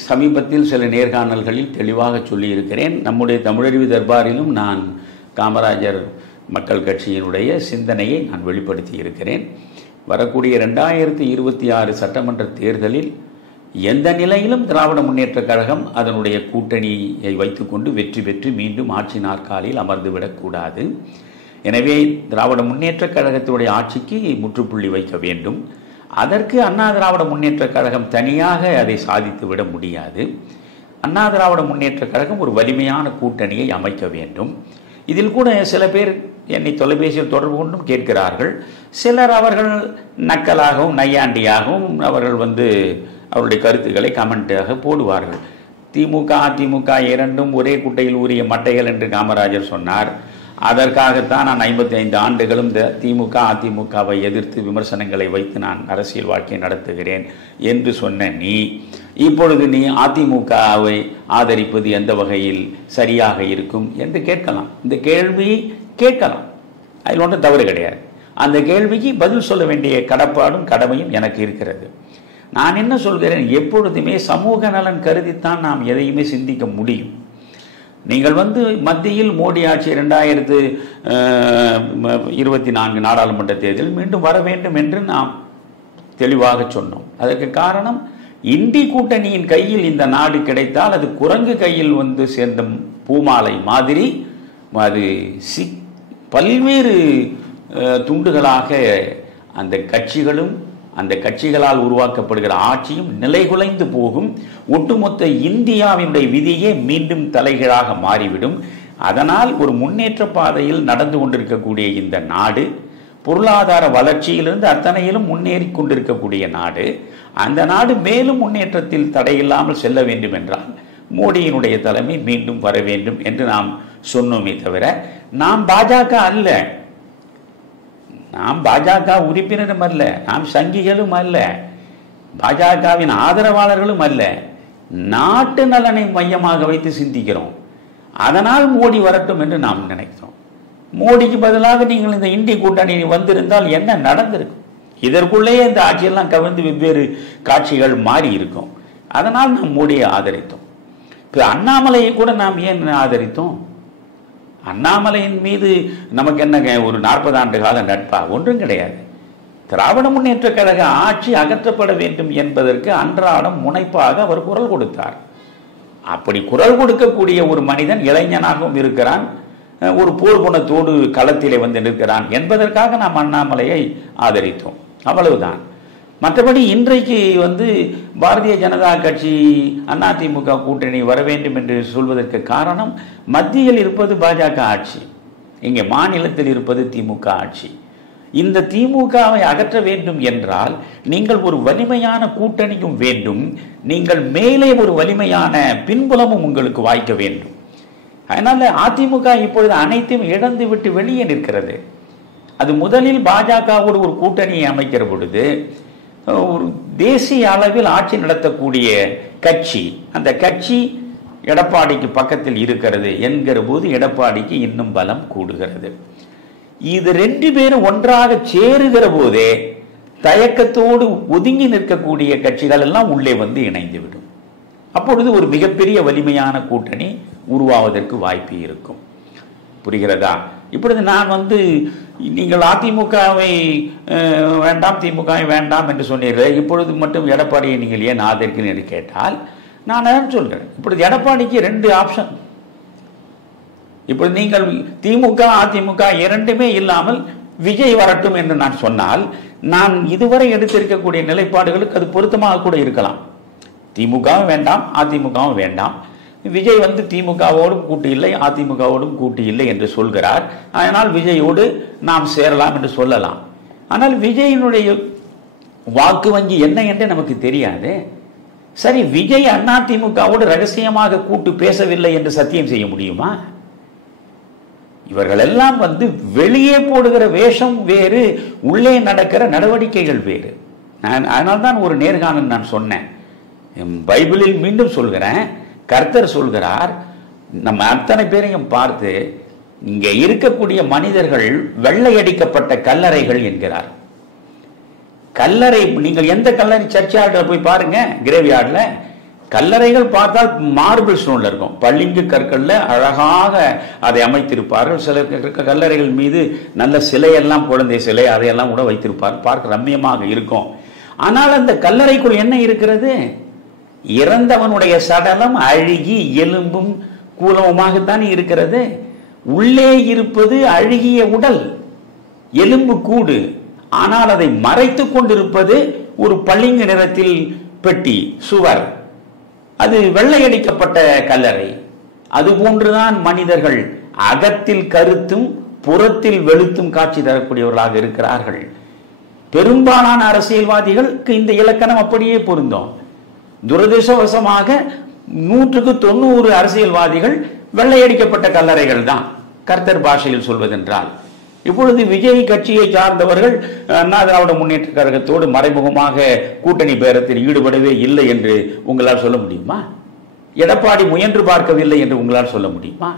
சமீபத்தில் சில நேர்காணல்களில் தெளிவாக சொல்லியிருக்கிறேன். நம்முடைய தமிழறிவு தர்பாரிலும் நான் காமராஜர் மக்கள் கட்சியினுடைய சிந்தனையை நான் வெளிப்படுத்தி இருக்கிறேன். வரக்கூடிய 2026 சட்டமன்ற தேர்தலில் எந்த நிலையிலும் திராவிட முன்னேற்ற கழகம் அதனுடைய கூட்டணியை வைத்துக்கொண்டு வெற்றி பெற்று மீண்டும் ஆட்சி நாற்காலியில் அமர்ந்துவிடக்கூடாது. எனவே திராவிட முன்னேற்ற கழகத்தினுடைய ஆட்சிக்கு முற்றுப்புள்ளி வைக்க வேண்டும். அதற்கு அண்ணா திராவிட முன்னேற்ற கழகம் தனியாக அதை சாதித்து விட முடியாது. அண்ணா திராவிட முன்னேற்ற கழகம் ஒரு வலிமையான கூட்டணியை அமைக்க வேண்டும். இதில் கூட சில பேர் என்னை தொலைபேசியில் தொடர்பு கொண்டும் கேட்கிறார்கள். சிலர் அவர்கள் நக்கலாகவும் நையாண்டியாகவும் அவர்கள் அவருடைய கருத்துக்களை கமெண்டாக போடுவார்கள். திமுக அதிமுக இரண்டும் ஒரே குட்டையில் ஊறிய மட்டைகள் என்று காமராஜர் சொன்னார். அதற்காகத்தான் நான் 55 ஆண்டுகளும் திமுக அதிமுகவை எதிர்த்து விமர்சனங்களை வைத்து நான் அரசியல் வாழ்க்கையை நடத்துகிறேன் என்று சொன்ன நீ இப்பொழுது நீ அதிமுகவை ஆதரிப்பது எந்த வகையில் சரியாக இருக்கும் என்று கேட்கலாம். இந்த கேள்வி கேட்கலாம், அதில் ஒன்றும் தவறு கிடையாது. அந்த கேள்விக்கு பதில் சொல்ல வேண்டிய கடப்பாடும் கடமையும் எனக்கு இருக்கிறது. நான் என்ன சொல்கிறேன், எப்பொழுதுமே சமூக நலன் கருதித்தான் நாம் எதையுமே சிந்திக்க முடியும். நீங்கள் மத்தியில் மோடி ஆட்சி 2024 நாடாளுமன்ற தேர்தலில் மீண்டும் வர வேண்டும் என்று நாம் தெளிவாக சொன்னோம். அதற்கு காரணம், இண்டி கூட்டணியின் கையில் இந்த நாடு கிடைத்தால் அது குரங்கு கையில் சேர்ந்த பூமாலை மாதிரி அது பல்வேறு துண்டுகளாக அந்த கட்சிகளும் அந்த கட்சிகளால் உருவாக்கப்படுகிற ஆட்சியும் நிலைகுலைந்து போகும். ஒட்டுமொத்த இந்தியாவினுடைய விதியே மீண்டும் தலைகீழாக மாறிவிடும். அதனால் ஒரு முன்னேற்ற பாதையில் நடந்து கொண்டிருக்கக்கூடிய இந்த நாடு, பொருளாதார வளர்ச்சியிலிருந்து அத்தனையிலும் முன்னேறி கொண்டிருக்கக்கூடிய நாடு, அந்த நாடு மேலும் முன்னேற்றத்தில் தடையில்லாமல் செல்ல வேண்டும் என்றால் மோடியினுடைய தலைமை மீண்டும் வர வேண்டும் என்று நாம் சொன்னோமே தவிர, நாம் பாஜக அல்ல, நாம் பாஜக உறுப்பினரும் அல்ல, நாம் சங்கிகளும் அல்ல, பாஜகவின் ஆதரவாளர்களும் அல்ல. நாட்டு நலனை மையமாக வைத்து சிந்திக்கிறோம். அதனால் மோடி வரட்டும் என்று நாம் நினைக்கிறோம். மோடிக்கு பதிலாக நீங்கள் இந்த இந்திய கூட்டணி வந்திருந்தால் என்ன நடந்திருக்கும்? இதற்குள்ளேயே இந்த ஆட்சியெல்லாம் கவிழ்ந்து வெவ்வேறு காட்சிகள் மாறி இருக்கும். அதனால் நாம் மோடியை ஆதரித்தோம். இப்போ அண்ணாமலையை கூட நாம் ஏன் ஆதரித்தோம்? அண்ணாமலையின் மீது நமக்கு என்ன ஒரு 40 ஆண்டு கால நட்பா? ஒன்றும் கிடையாது. திராவிட முன்னேற்ற கழக ஆட்சி அகற்றப்பட வேண்டும் என்பதற்கு அன்றாடம் முனைப்பாக அவர் குரல் கொடுத்தார். அப்படி குரல் கொடுக்கக்கூடிய ஒரு மனிதன் இளைஞனாகவும் இருக்கிறான், ஒரு போர் குணத்தோடு களத்திலே நிற்கிறான் என்பதற்காக நாம் அண்ணாமலையை ஆதரித்தோம். அவ்வளவுதான். மற்றபடி இன்றைக்கு பாரதிய ஜனதா கட்சி அதிமுக கூட்டணி வர வேண்டும் என்று சொல்வதற்கு காரணம், மத்தியில் இருப்பது பாஜக ஆட்சி, இங்கே மாநிலத்தில் இருப்பது திமுக ஆட்சி. இந்த திமுகவை அகற்ற வேண்டும் என்றால் நீங்கள் ஒரு வலிமையான கூட்டணியும் வேண்டும், நீங்கள் மேலே ஒரு வலிமையான பின்புலமும் உங்களுக்கு வாய்க்க வேண்டும். அதனால அதிமுக இப்பொழுது அனைத்தையும் இழந்து விட்டு வெளியே நிற்கிறது. அது முதலில் பாஜகவோடு ஒரு கூட்டணியை அமைக்கிற பொழுது ஒரு தேசிய அளவில் ஆட்சி நடத்தக்கூடிய கட்சி, அந்த கட்சி எடப்பாடிக்கு பக்கத்தில் இருக்கிறது என்கிற போது எடப்பாடிக்கு இன்னும் பலம் கூடுகிறது. இது ரெண்டு பேரும் ஒன்றாக சேருகிற போதே தயக்கத்தோடு ஒதுங்கி நிற்கக்கூடிய கட்சிகள் எல்லாம் உள்ளே வந்து இணைந்துவிடும். அப்பொழுது ஒரு மிகப்பெரிய வலிமையான கூட்டணி உருவாவதற்கு வாய்ப்பு இருக்கும். புரிகிறதா? இப்பொழுது நான் நீங்கள் அதிமுகவை வேண்டாம் திமுகவை வேண்டாம் என்று சொன்னீர்கள், இப்பொழுது மட்டும் எடப்பாடியை நீங்கள் ஏன் ஆதரிக்கிறீர்கள் என்று கேட்டால் நான் அதான் சொல்கிறேன். இப்பொழுது எடப்பாடிக்கு 2 ஆப்ஷன். இப்பொழுது நீங்கள் திமுக அதிமுக இரண்டுமே இல்லாமல் விஜய் வரட்டும் என்று நான் சொன்னால், நான் இதுவரை எடுத்திருக்கக்கூடிய நிலைப்பாடுகளுக்கு அது பொருத்தமாக கூட இருக்கலாம். திமுகவும் வேண்டாம் அதிமுகவும் வேண்டாம், விஜய் திமுகவோடும் கூட்டு இல்லை அதிமுகவோடும் கூட்டு இல்லை என்று சொல்கிறார், அதனால் விஜயோடு நாம் சேரலாம் என்று சொல்லலாம். ஆனால் விஜயினுடைய வாக்கு வங்கி என்ன என்று நமக்கு தெரியாது. சரி, விஜய் அதிமுகவோடு ரகசியமாக கூட்டு பேசவில்லை என்று சத்தியம் செய்ய முடியுமா? இவர்கள் எல்லாம் வெளியே போடுகிற வேஷம் வேறு, உள்ளே நடக்கிற நடவடிக்கைகள் வேறு. அதனால்தான் ஒரு நேர்காணல் நான் சொன்னேன், பைபிளில் மீண்டும் சொல்கிறேன், கர்த்தர் சொல்கிறார், நம்ம அத்தனை பேரையும் பார்த்து இங்க இருக்கக்கூடிய மனிதர்கள் வெள்ளையடிக்கப்பட்ட கல்லறைகள் என்கிறார். கல்லறை, நீங்கள் எந்த கல்லறை சர்ச்சார்ட்ல போய் பாருங்க, கிரேவியார்ட்ல கல்லறைகள் பார்த்தால் மார்பிள் ஸ்டோன்ல இருக்கும், பளிங்கு கற்கள்ல அழகாக அதை அமைத்திருப்பார்கள். சில கல்லறைகள் மீது நல்ல சிலையெல்லாம், குழந்தை சிலை அதையெல்லாம் கூட வைத்திருப்பார், பார்க்க ரம்மியமாக இருக்கும். ஆனால் அந்த கல்லறைக்குள் என்ன இருக்கிறது? இறந்தவனுடைய சடலம் அழுகி எலும்பும் கூலமுமாகத்தான் இருக்கிறது. உள்ளே இருப்பது அழுகிய உடல், எலும்பு கூடு. ஆனால் அதை மறைத்து கொண்டிருப்பது ஒரு பளிங்கு நிறத்தில் பெட்டி, சுவர். அது வெள்ளையடிக்கப்பட்ட கல்லறை. அதுபோன்றுதான் மனிதர்கள் அகத்தில் கருத்தும் புறத்தில் வெளுத்தும் காட்சி தரக்கூடியவர்களாக இருக்கிறார்கள். பெரும்பாலான அரசியல்வாதிகளுக்கு இந்த இலக்கணம் அப்படியே பொருந்தும். துரதிர்ஷ்டவசமாக 100% அரசியல்வாதிகள் வெள்ளையடிக்கப்பட்ட கல்லறைகள் தான், கர்த்தர் பாஷையில் சொல்வதென்றால். இப்பொழுது விஜய் கட்சியை சார்ந்தவர்கள் அண்ணா திராவிட முன்னேற்ற கழகத்தோடு மறைமுகமாக கூட்டணி பேரத்தில் ஈடுபடவே இல்லை என்று உங்களால் சொல்ல முடியுமா? எடப்பாடி முயன்று பார்க்கவில்லை என்று உங்களால் சொல்ல முடியுமா?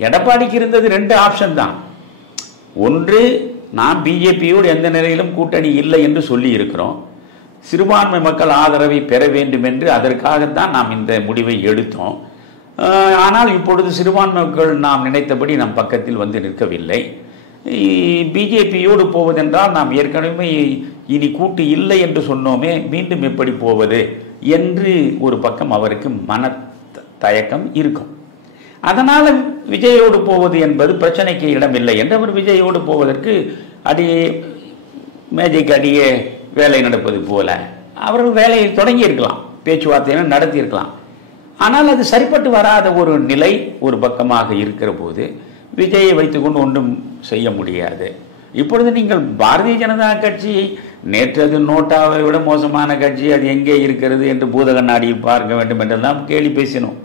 எடப்பாடிக்கு இருந்தது 2 ஆப்ஷன் தான். ஒன்று, நாம் பிஜேபியோடு எந்த நிலையிலும் கூட்டணி இல்லை என்று சொல்லி இருக்கிறோம், சிறுபான்மை மக்கள் ஆதரவை பெற வேண்டும் என்று அதற்காகத்தான் நாம் இந்த முடிவை எடுத்தோம். ஆனால் இப்பொழுது சிறுபான்மை மக்கள் நாம் நினைத்தபடி நம் பக்கத்தில் நிற்கவில்லை. பிஜேபியோடு போவதென்றால் நாம் ஏற்கனவே இனி கூட்டு இல்லை என்று சொன்னோமே, மீண்டும் எப்படி போவது என்று ஒரு பக்கம் அவருக்கு மன தயக்கம் இருக்கும். அதனால விஜயோடு போவது என்பது பிரச்சனைக்கு இடமில்லை என்று அவர் விஜயோடு போவதற்கு அடியே மேஜைக்கு அடியே வேலை நடப்பது போல அவர்கள் வேலையை தொடங்கி இருக்கலாம், பேச்சுவார்த்தையை நடத்தி இருக்கலாம். ஆனால் அது சரிப்பட்டு வராத ஒரு நிலை ஒரு பக்கமாக இருக்கிற போது விஜயை வைத்துக்கொண்டு ஒன்றும் செய்ய முடியாது. இப்பொழுது நீங்கள் பாரதிய ஜனதா கட்சியை நேற்றது நோட்டாவை விட மோசமான கட்சி, அது எங்கே இருக்கிறது என்று பூத கண்ணாடியில் பார்க்க வேண்டும் என்றெல்லாம் கேலி பேசினோம்.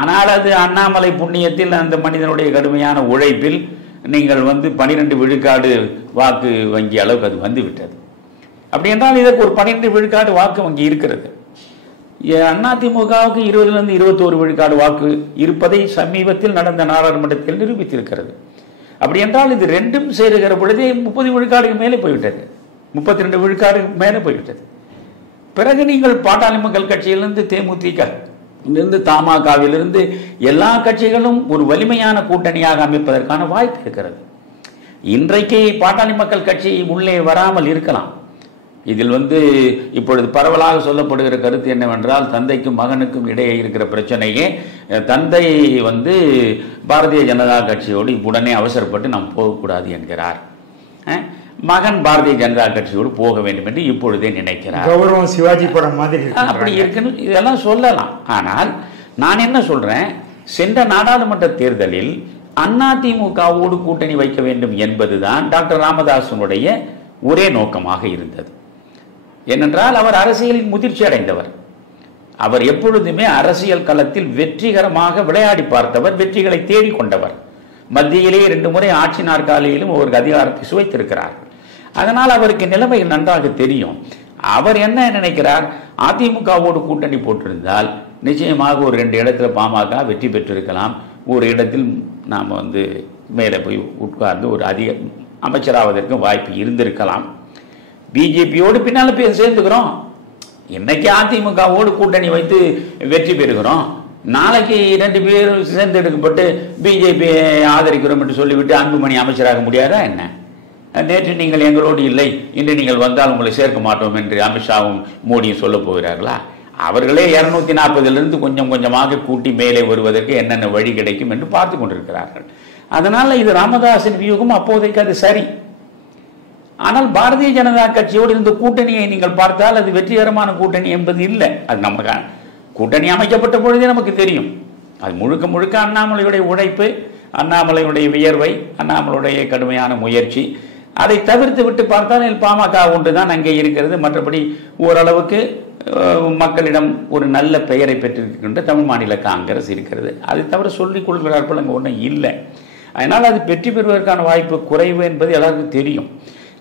ஆனால் அது அண்ணாமலை புண்ணியத்தில், அந்த மனிதனுடைய கடுமையான உழைப்பில் நீங்கள் 12 விழுக்காடு வாக்கு வங்கி அளவுக்கு அது வந்துவிட்டது. அப்படி என்றால் இதற்கு ஒரு 12 விழுக்காடு வாக்கு வங்கி இருக்கிறது. அதிமுகவுக்கு 20 to 21 விழுக்காடு வாக்கு இருப்பதை சமீபத்தில் நடந்த நாடாளுமன்றத்தில் நிரூபித்திருக்கிறது. அப்படி என்றால் இது ரெண்டும் சேருகிற பொழுதே 30 விழுக்காடுக்கு மேலே போய்விட்டது, 32 விழுக்காடுக்கு மேலே போய்விட்டது. பிறகு நீங்கள் பாட்டாளி மக்கள் கட்சியிலிருந்து தேமுதிக தமாகவிலிருந்து எல்லா கட்சிகளும் ஒரு வலிமையான கூட்டணியாக அமைப்பதற்கான வாய்ப்பு இருக்கிறது. இன்றைக்கு பாட்டாளி மக்கள் கட்சி உள்ளே வராமல் இருக்கலாம். இதில் இப்பொழுது பரவலாக சொல்லப்படுகிற கருத்து என்னவென்றால், தந்தைக்கும் மகனுக்கும் இடையே இருக்கிற பிரச்சனையே தந்தை பாரதிய ஜனதா கட்சியோடு உடனே அவசரப்பட்டு நாம் போகக்கூடாது என்கிறார், மகன் பாரதிய ஜனதா கட்சியோடு போக வேண்டும் என்று இப்பொழுதே நினைக்கிறார். கௌரவம் சிவாஜி படம் மாதிரி அப்படி இருக்குன்னு இதெல்லாம் சொல்லலாம். ஆனால் நான் என்ன சொல்றேன், சென்ற நாடாளுமன்ற தேர்தலில் அதிமுகவோடு கூட்டணி வைக்க வேண்டும் என்பதுதான் டாக்டர் ராமதாசனுடைய ஒரே நோக்கமாக இருந்தது. ஏனென்றால் அவர் அரசியலில் முதிர்ச்சி அடைந்தவர். அவர் எப்பொழுதுமே அரசியல் களத்தில் வெற்றிகரமாக விளையாடி பார்த்தவர், வெற்றிகளை தேடிக்கொண்டவர். மத்தியிலே 2 முறை ஆட்சி நாற்காலியிலும் அவருக்கு அதிகாரத்தை சுவைத்திருக்கிறார். அதனால் அவருக்கு நிலைமை நன்றாக தெரியும். அவர் என்ன நினைக்கிறார், அதிமுகவோடு கூட்டணி போட்டிருந்தால் நிச்சயமாக ஒரு 2 இடத்துல பாமக வெற்றி பெற்றிருக்கலாம், ஒரு இடத்தில் நாம் மேலே போய் உட்கார்ந்து ஒரு அதிக அமைச்சராவதற்கு வாய்ப்பு இருந்திருக்கலாம். பிஜேபியோடு பின்னால் சேர்ந்துக்கிறோம், இன்னைக்கு அதிமுகவோடு கூட்டணி வைத்து வெற்றி பெறுகிறோம், நாளைக்கு 2 பேர் சேர்ந்தெடுக்கப்பட்டு பிஜேபி ஆதரிக்கிறோம் என்று சொல்லிவிட்டு அன்புமணி அமைச்சராக முடியாதா என்ன? நேற்று நீங்கள் எங்களோடு இல்லை, இன்று நீங்கள் வந்தால் உங்களை சேர்க்க மாட்டோம் என்று அமித்ஷாவும் மோடியும் சொல்ல போகிறார்களா? அவர்களே 240 கொஞ்சம் கொஞ்சமாக கூட்டி மேலே வருவதற்கு என்னென்ன வழி கிடைக்கும் என்று பார்த்து கொண்டிருக்கிறார்கள். அதனால இது ராமதாசின் வியூகம், அப்போதைக்கு அது சரி. ஆனால் பாரதிய ஜனதா கட்சியோடு இருந்த கூட்டணியை நீங்கள் பார்த்தால் அது வெற்றிகரமான கூட்டணி என்பது இல்லை. அது நமக்கு கூட்டணி அமைக்கப்பட்ட பொழுதே நமக்கு தெரியும். அது முழுக்க முழுக்க அண்ணாமலையுடைய உழைப்பு, அண்ணாமலையுடைய வியர்வை, அண்ணாமலையுடைய கடுமையான முயற்சி. அதை தவிர்த்து விட்டு பார்த்தால் பாமக ஒன்றுதான் அங்கே இருக்கிறது. மற்றபடி ஓரளவுக்கு மக்களிடம் ஒரு நல்ல பெயரை பெற்றிருக்கின்ற தமிழ் மாநில காங்கிரஸ் இருக்கிறது. அதை தவிர சொல்லிக் கொள்கிறார்கள் அங்கே ஒன்றும் இல்லை. அதனால் அது வெற்றி பெறுவதற்கான வாய்ப்பு குறைவு என்பது எல்லாருக்கும் தெரியும்.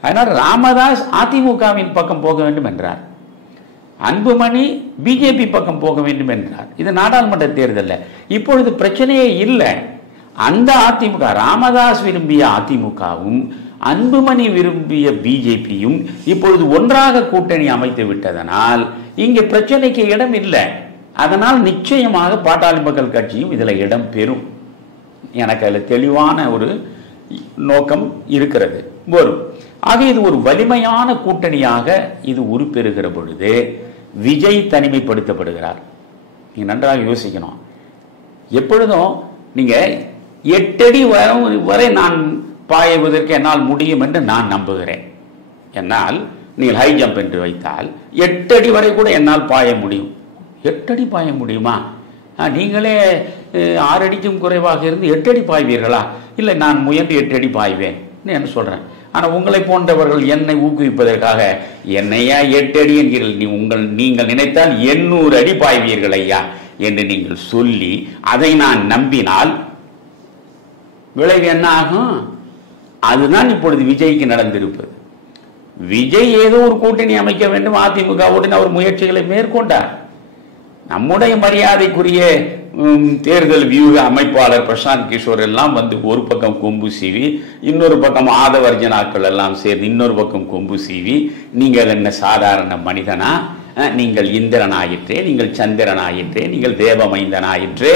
அதனால் ராமதாஸ் அதிமுகவின் பக்கம் போக வேண்டும் என்றார், அன்புமணி பிஜேபி பக்கம் போக வேண்டும் என்றார். இது நாடாளுமன்ற தேர்தலில். இப்பொழுது பிரச்சனையே இல்லை. அந்த அதிமுக, ராமதாஸ் விரும்பிய அதிமுகவும் அன்புமணி விரும்பிய பிஜேபியும் இப்பொழுது ஒன்றாக கூட்டணி அமைத்து விட்டதனால் இங்கே பிரச்சனைக்கு இடம் இல்லை. அதனால் நிச்சயமாக பாட்டாளி மக்கள் கட்சியும் இதில் இடம் பெறும். எனக்கு அதில் தெளிவான ஒரு நோக்கம் இருக்கிறது வரும். ஆக இது ஒரு வலிமையான கூட்டணியாக இது உருப்பெறுகிற பொழுது விஜய் தனிமைப்படுத்தப்படுகிறார். நீங்க நன்றாக யோசிக்கணும். எப்பொழுதும் நீங்க 8 அடி வரை நான் பாய்வதற்கு என்னால் முடியும் என்று நான் நம்புகிறேன். என்னால் நீங்கள் ஹை ஜம்ப் என்று வைத்தால் 8 அடி வரை கூட என்னால் பாய முடியும். 8 அடி பாய முடியுமா? நீங்களே 6 அடிக்கும் குறைவாக இருந்து 8 அடி பாய்வீர்களா? இல்லை, நான் முயன்று 8 அடி பாய்வேன் என்று சொல்றேன். ஆனால் உங்களை போன்றவர்கள் என்னை ஊக்குவிப்பதற்காக என்னையா 8 அடி என்கிறீர்கள், நீங்கள் நினைத்தால் 800 அடி பாய்வீர்கள் ஐயா என்று நீங்கள் சொல்லி அதை நான் நம்பினால் விளைவு என்ன ஆகும்? அதுதான் இப்பொழுது விஜய்க்கு நடந்திருப்பது. விஜய் ஏதோ ஒரு கூட்டணி அமைக்க வேண்டும் அதிமுகவுடன் அவர் முயற்சிகளை மேற்கொண்டார். நம்முடைய மரியாதைக்குரிய தேர்தல் வியூக அமைப்பாளர் பிரசாந்த் கிஷோர் எல்லாம் ஒரு பக்கம் கொம்பு சீவி, இன்னொரு பக்கம் ஆதவர்ஜனாக்கள் எல்லாம் சேர்ந்து இன்னொரு பக்கம் கொம்பு சீவி, நீங்கள் என்ன சாதாரண மனிதனா, நீங்கள் இந்திரன் ஆயிற்றே, நீங்கள் சந்திரன் ஆயிற்றே, நீங்கள் தேவமைந்தன் ஆயிற்றே,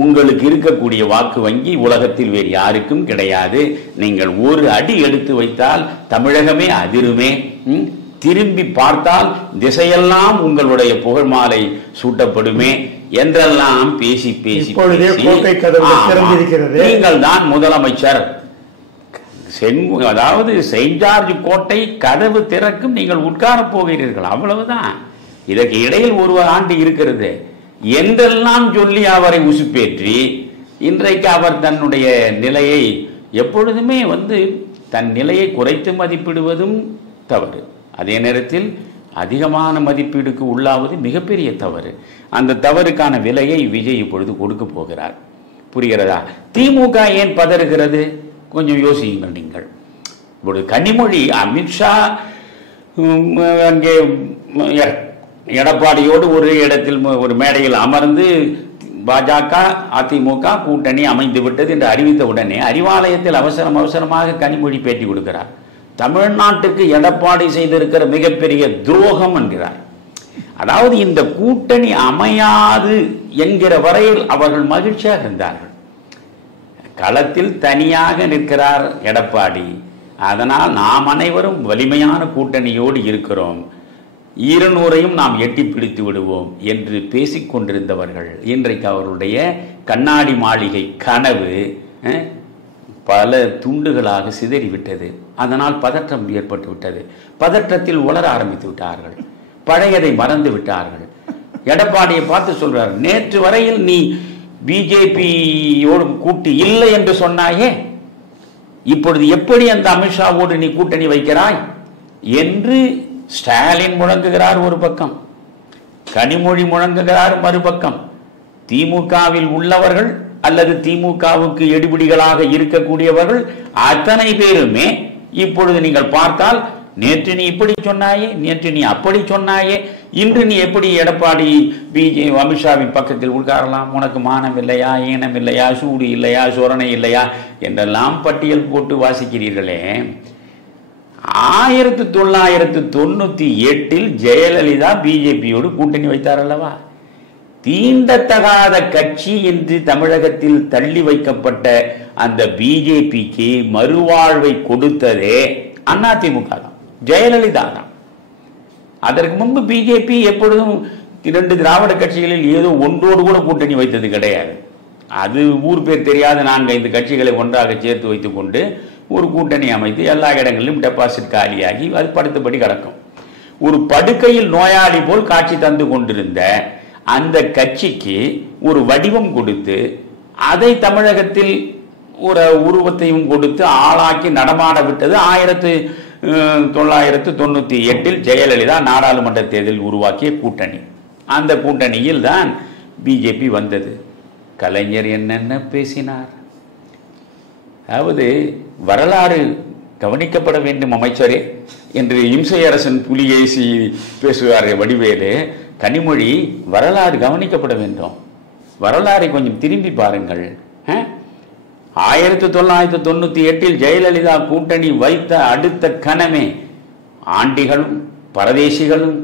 உங்களுக்கு இருக்கக்கூடிய வாக்கு வங்கி உலகத்தில் வேறு யாருக்கும் கிடையாது, நீங்கள் ஒரு அடி எடுத்து வைத்தால் தமிழகமே அதிருமே, திரும்பி பார்த்தால் திசையெல்லாம் உங்களுடைய புகழ் மாலை சூட்டப்படுமே என்றெல்லாம் பேசி பேசி நீங்கள் தான் முதலமைச்சர், அதாவது செயின்ட் ஜார்ஜ் கோட்டை கதவு திறக்கும், நீங்கள் உட்கார போகிறீர்கள், அவ்வளவுதான். இதற்கு இடையில் 1 ஆண்டு இருக்கிறது என்றெல்லாம் சொல்லி அவரை உசுப்பேற்றி இன்றைக்கு அவர் தன்னுடைய நிலையை எப்பொழுதுமே தன் நிலையை குறைத்து மதிப்பிடுவதும் தவறு. அதே நேரத்தில் அதிகமான மதிப்பீடுக்கு உள்ளாவது மிகப்பெரிய தவறு. அந்த தவறுக்கான விலையை விஜய் இப்பொழுது கொடுக்க போகிறார். புரிகிறதா? திமுக ஏன் பதறுகிறது? கொஞ்சம் யோசியுங்கள் நீங்கள். இப்பொழுது கனிமொழி அமித்ஷா அங்கே எடப்பாடியோடு ஒரு இடத்தில் ஒரு மேடையில் அமர்ந்து பாஜக அதிமுக கூட்டணி அமைந்து விட்டது என்று அறிவித்த உடனே அறிவாலயத்தில் அவசரமாக கனிமொழி பேட்டி கொடுக்கிறார். தமிழ்நாட்டுக்கு எடப்பாடி செய்திருக்கிற மிகப்பெரிய துரோகம் என்கிறார். அதாவது இந்த கூட்டணி அமையாது என்கிற வரையில் அவர்கள் மகிழ்ச்சியாக இருந்தார்கள். களத்தில் தனியாக நிற்கிறார் எடப்பாடி. அதனால் நாம் அனைவரும் வலிமையான கூட்டணியோடு இருக்கிறோம், 200ஐயும் நாம் எட்டி பிடித்து விடுவோம் என்று பேசிக்கொண்டிருந்தவர்கள் இன்றைக்கு அவருடைய கண்ணாடி மாளிகை கனவு பல துண்டுகளாக சிதறிவிட்டது. அதனால் பதற்றம் ஏற்பட்டு விட்டது. பதற்றத்தில் உளர ஆரம்பித்து விட்டார்கள், பழையதை மறந்து விட்டார்கள். எடப்பாடியை பார்த்து சொல்றார், நேற்று வரையில் நீ பிஜேபியோடு கூட்டு இல்லை என்று சொன்னாயே, இப்பொழுது எப்படி அந்த அமித்ஷாவோடு நீ கூட்டணி வைக்கிறாய் என்று ஸ்டாலின் முழங்குகிறார் ஒரு பக்கம், கனிமொழி முழங்குகிறார் மறுபக்கம். திமுகவில் உள்ளவர்கள் அல்லது திமுகவுக்கு எடுபிடிகளாக இருக்கக்கூடியவர்கள் அத்தனை பேருமே இப்பொழுது நீங்கள் பார்த்தால், நேற்று நீ இப்படி சொன்னாயே, நேற்று நீ அப்படி சொன்னாயே, இன்று நீ எப்படி எடப்பாடி அமித்ஷாவின் பக்கத்தில் உட்காரலாம், உனக்கு மானம் இல்லையா, ஈனம் இல்லையா, சூடு இல்லையா, சொரணை இல்லையா என்றெல்லாம் பட்டியல் போட்டு வாசிக்கிறீர்களே. 1998 ஜெயலலிதா பிஜேபியோடு கூட்டணி வைத்தார் அல்லவா? தீண்டத்தகாத கட்சி என்று தமிழகத்தில் தள்ளி வைக்கப்பட்ட அந்த பிஜேபிக்கு மறுவாழ்வை கொடுத்ததே அதிமுக தான், ஜெயலலிதா தான். அதற்கு முன்பு பிஜேபி எப்பொழுதும் 2 திராவிட கட்சிகளில் ஏதோ ஒன்றோடு கூட கூட்டணி வைத்தது கிடையாது. அது ஊர் பேர் தெரியாத 4-5 கட்சிகளை ஒன்றாக சேர்த்து வைத்துக் கொண்டு ஒரு கூட்டணி அமைத்து எல்லா இடங்களிலும் டெபாசிட் காலியாகி அது படுத்தபடி கிடக்கும். ஒரு படுக்கையில் நோயாளி போல் காட்சி தந்து கொண்டிருந்த அந்த கட்சிக்கு ஒரு வடிவம் கொடுத்து அதை தமிழகத்தில் ஒரு உருவத்தையும் கொடுத்து ஆளாக்கி நடமாட விட்டது 1998 ஜெயலலிதா நாடாளுமன்ற தேர்தலில் உருவாக்கிய கூட்டணி. அந்த கூட்டணியில் தான் பிஜேபி வந்தது. கலைஞர் என்னென்ன பேசினார். அதாவது வரலாறு கவனிக்கப்பட வேண்டும் அமைச்சரே என்று இம்சையரசன் புலிகேசி பேசுவார் வடிவேலு. கனிமொழி, வரலாறு கவனிக்கப்பட வேண்டும், வரலாறை கொஞ்சம் திரும்பி பாருங்கள். 1998 ஜெயலலிதா கூட்டணி வைத்த அடுத்த கணமே ஆண்டிகளும் பரதேசிகளும்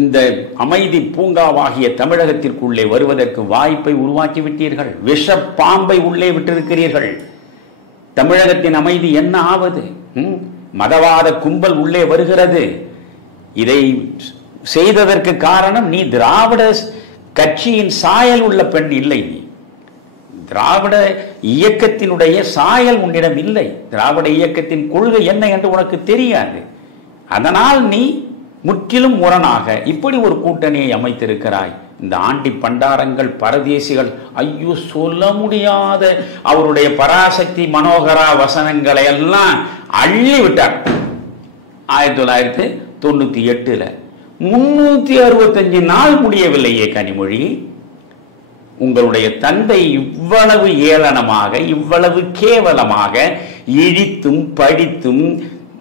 இந்த அமைதி பூங்காவாகிய தமிழகத்திற்குள்ளே வருவதற்கு வாய்ப்பை உருவாக்கி விட்டீர்கள். விஷ பாம்பை உள்ளே விட்டிருக்கிறீர்கள். தமிழகத்தின் அமைதி என்ன ஆவது? மதவாத கும்பல் உள்ளே வருகிறது. இதை செய்ததற்கு காரணம் நீ திராவிட கட்சியின் சாயல் உள்ள பெண் இல்லை. நீ திராவிட இயக்கத்தினுடைய சாயல் உன்னிடம் இல்லை. திராவிட இயக்கத்தின் கொள்கை என்ன என்று உனக்கு தெரியாது. அதனால் நீ முற்றிலும் முரணாக இப்படி ஒரு கூட்டணியை அமைத்திருக்கிறாய். இந்த ஆண்டி பண்டாரங்கள் பரதேசிகள், ஐயோ சொல்ல முடியாத அவருடைய பராசக்தி மனோகரா வசனங்களை எல்லாம் அள்ளி விட்டார். 1998 365 நாள் முடியவில்லையே கனிமொழி. உங்களுடைய தந்தை இவ்வளவு ஏளனமாக இவ்வளவு கேவலமாக இழித்தும் படித்தும்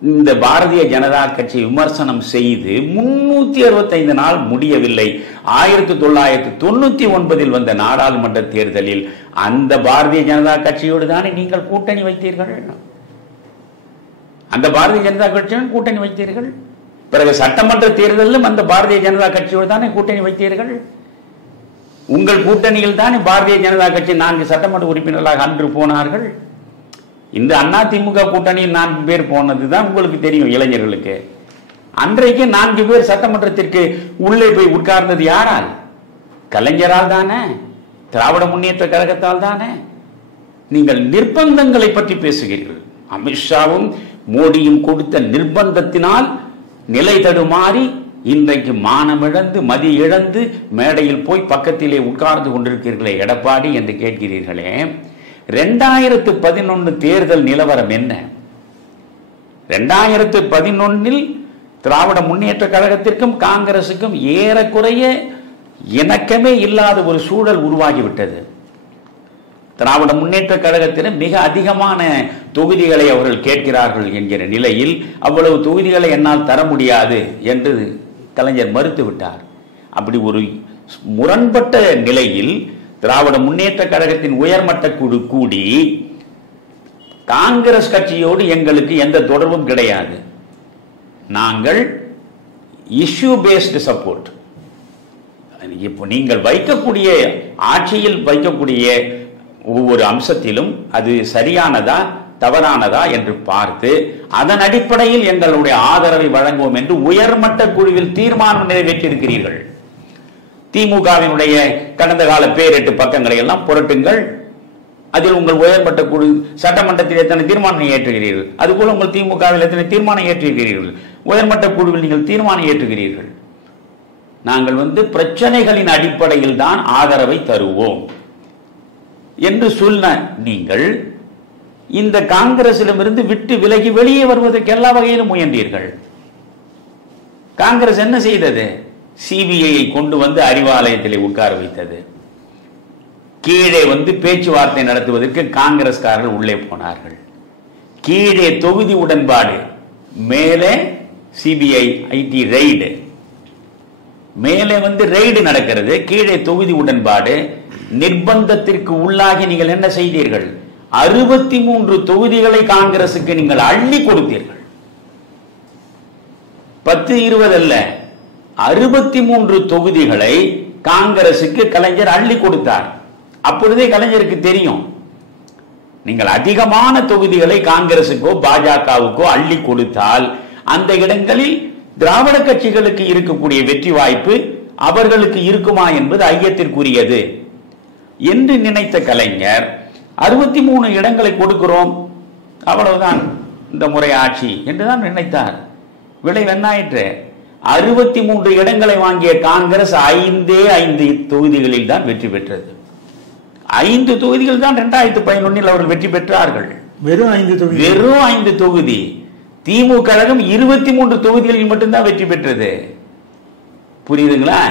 இந்த பாரதிய ஜனதா கட்சி விமர்சனம் செய்து 365 நாள் முடியவில்லை. 1999 வந்த நாடாளுமன்ற தேர்தலில் அந்த பாரதிய ஜனதா கட்சியோடு தானே நீங்கள் கூட்டணி வைத்தீர்கள். அந்த பாரதிய ஜனதா கட்சியோடு கூட்டணி வைத்தீர்கள். பிறகு சட்டமன்ற தேர்தலிலும் அந்த பாரதிய ஜனதா கட்சியோடு தானே கூட்டணி வைத்தீர்கள். உங்கள் கூட்டணியில் தானே பாரதிய ஜனதா கட்சி 4 சட்டமன்ற உறுப்பினர்களாக அன்று போனார்கள். இந்த அதிமுக கூட்டணியில் 4 பேர் போனதுதான் உங்களுக்கு தெரியும் இளைஞர்களுக்கு. அன்றைக்கு 4 பேர் சட்டமன்றத்திற்கு உள்ளே போய் உட்கார்ந்தது யாரால்? கலைஞரால் தானே, திராவிட முன்னேற்ற கழகத்தால் தானே. நீங்கள் நிர்பந்தங்களை பற்றி பேசுகிறீர்கள். அமித்ஷாவும் மோடியும் கொடுத்த நிர்பந்தத்தினால் நிலை தடுமாறி இன்றைக்கு மானமிழந்து மதி இழந்து மேடையில் போய் பக்கத்திலே உட்கார்ந்து கொண்டிருக்கிறீர்களே எடப்பாடி என்று கேட்கிறீர்களே. 2011 தேர்தல் நிலவரம் என்ன? 2011 திராவிட முன்னேற்ற கழகத்திற்கும் காங்கிரசுக்கும் ஏறக்குறைய இணக்கமே இல்லாத ஒரு சூழல் உருவாகிவிட்டது. திராவிட முன்னேற்ற கழகத்தில் மிக அதிகமான தொகுதிகளை அவர்கள் கேட்கிறார்கள் என்கிற நிலையில் அவ்வளவு தொகுதிகளை என்னால் தர முடியாது என்று கலைஞர் மறுத்துவிட்டார். அப்படி ஒரு முரண்பட்ட நிலையில் திராவிட முன்னேற்ற கழகத்தின் உயர்மட்ட குழு கூடி காங்கிரஸ் கட்சியோடு எங்களுக்கு எந்த தொடர்பும் கிடையாது, நாங்கள் இஷ்யூ பேஸ்டு சப்போர்ட், இப்போ நீங்கள் வைக்கக்கூடிய ஆட்சியில் வைக்கக்கூடிய ஒவ்வொரு அம்சத்திலும் அது சரியானதா தவறானதா என்று பார்த்து அதன் அடிப்படையில் எங்களுடைய ஆதரவை வழங்குவோம் என்று உயர்மட்ட குழுவில் தீர்மானம் நிறைவேற்றியிருக்கிறீர்கள். திமுகவினுடைய கடந்த கால பேரெட்டு பக்கங்களை எல்லாம் புரட்டுங்கள். அதில் உங்கள் உயர்மட்ட குழு சட்டமன்றத்தில் எத்தனை தீர்மானம் ஏற்றுகிறீர்கள், அதுபோல உங்கள் திமுகவில் எத்தனை தீர்மானம் ஏற்றுகிறீர்கள், உயர்மட்ட குழுவில் நீங்கள் தீர்மானம் ஏற்றுகிறீர்கள். நாங்கள் பிரச்சனைகளின் அடிப்படையில் தான் ஆதரவை தருவோம் என்று சொன்ன நீங்கள் இந்த காங்கிரசிடமிருந்து விட்டு விலகி வெளியே வருவதற்கு எல்லா வகையிலும் முயன்றீர்கள். காங்கிரஸ் என்ன செய்தது? சிபிஐயை கொண்டு வந்து அறிவாலயத்தில் உட்கார வைத்தது. கீழே பேச்சுவார்த்தை நடத்துவதற்கு காங்கிரஸ்காரர்கள் உள்ளே போனார்கள். கீழே தொகுதி உடன்பாடு, மேலே சிபிஐ ஐடி ரெய்டு, மேலே ரெய்டு நடக்கிறது, கீழே தொகுதி உடன்பாடு. நிர்பந்தத்திற்கு உள்ளாகி நீங்கள் என்ன செய்தீர்கள்? 63 தொகுதிகளை காங்கிரசுக்கு நீங்கள் அள்ளி கொடுத்தீர்கள். 10-20 அல்ல, 63 தொகுதிகளை காங்கிரசுக்கு கலைஞர் அள்ளி கொடுத்தார். அப்பொழுதே கலைஞருக்கு தெரியும், நீங்கள் அதிகமான தொகுதிகளை காங்கிரசுக்கோ பாஜகவுக்கோ அள்ளி கொடுத்தால் அந்த இடங்களில் திராவிட கட்சிகளுக்கு இருக்கக்கூடிய வெற்றி வாய்ப்பு அவர்களுக்கு இருக்குமா என்பது ஐயத்திற்குரியது என்று நினைத்த கலைஞர் 63 இடங்களை கொடுக்கிறோம், அவ்வளவுதான் இந்த முறை ஆட்சி என்றுதான் நினைத்தார். விளைவு என்னாயிற்று? 63 இடங்களை வாங்கிய காங்கிரஸ் 5 தொகுதிகளில் தான் வெற்றி பெற்றது. 5 தொகுதிகள் தான் 2011 அவர்கள் வெற்றி பெற்றார்கள். வெறும் 5 தொகுதி. திமுக கழகம் 23 தொகுதிகளில் மட்டும்தான் வெற்றி பெற்றது. புரியுதுங்களா?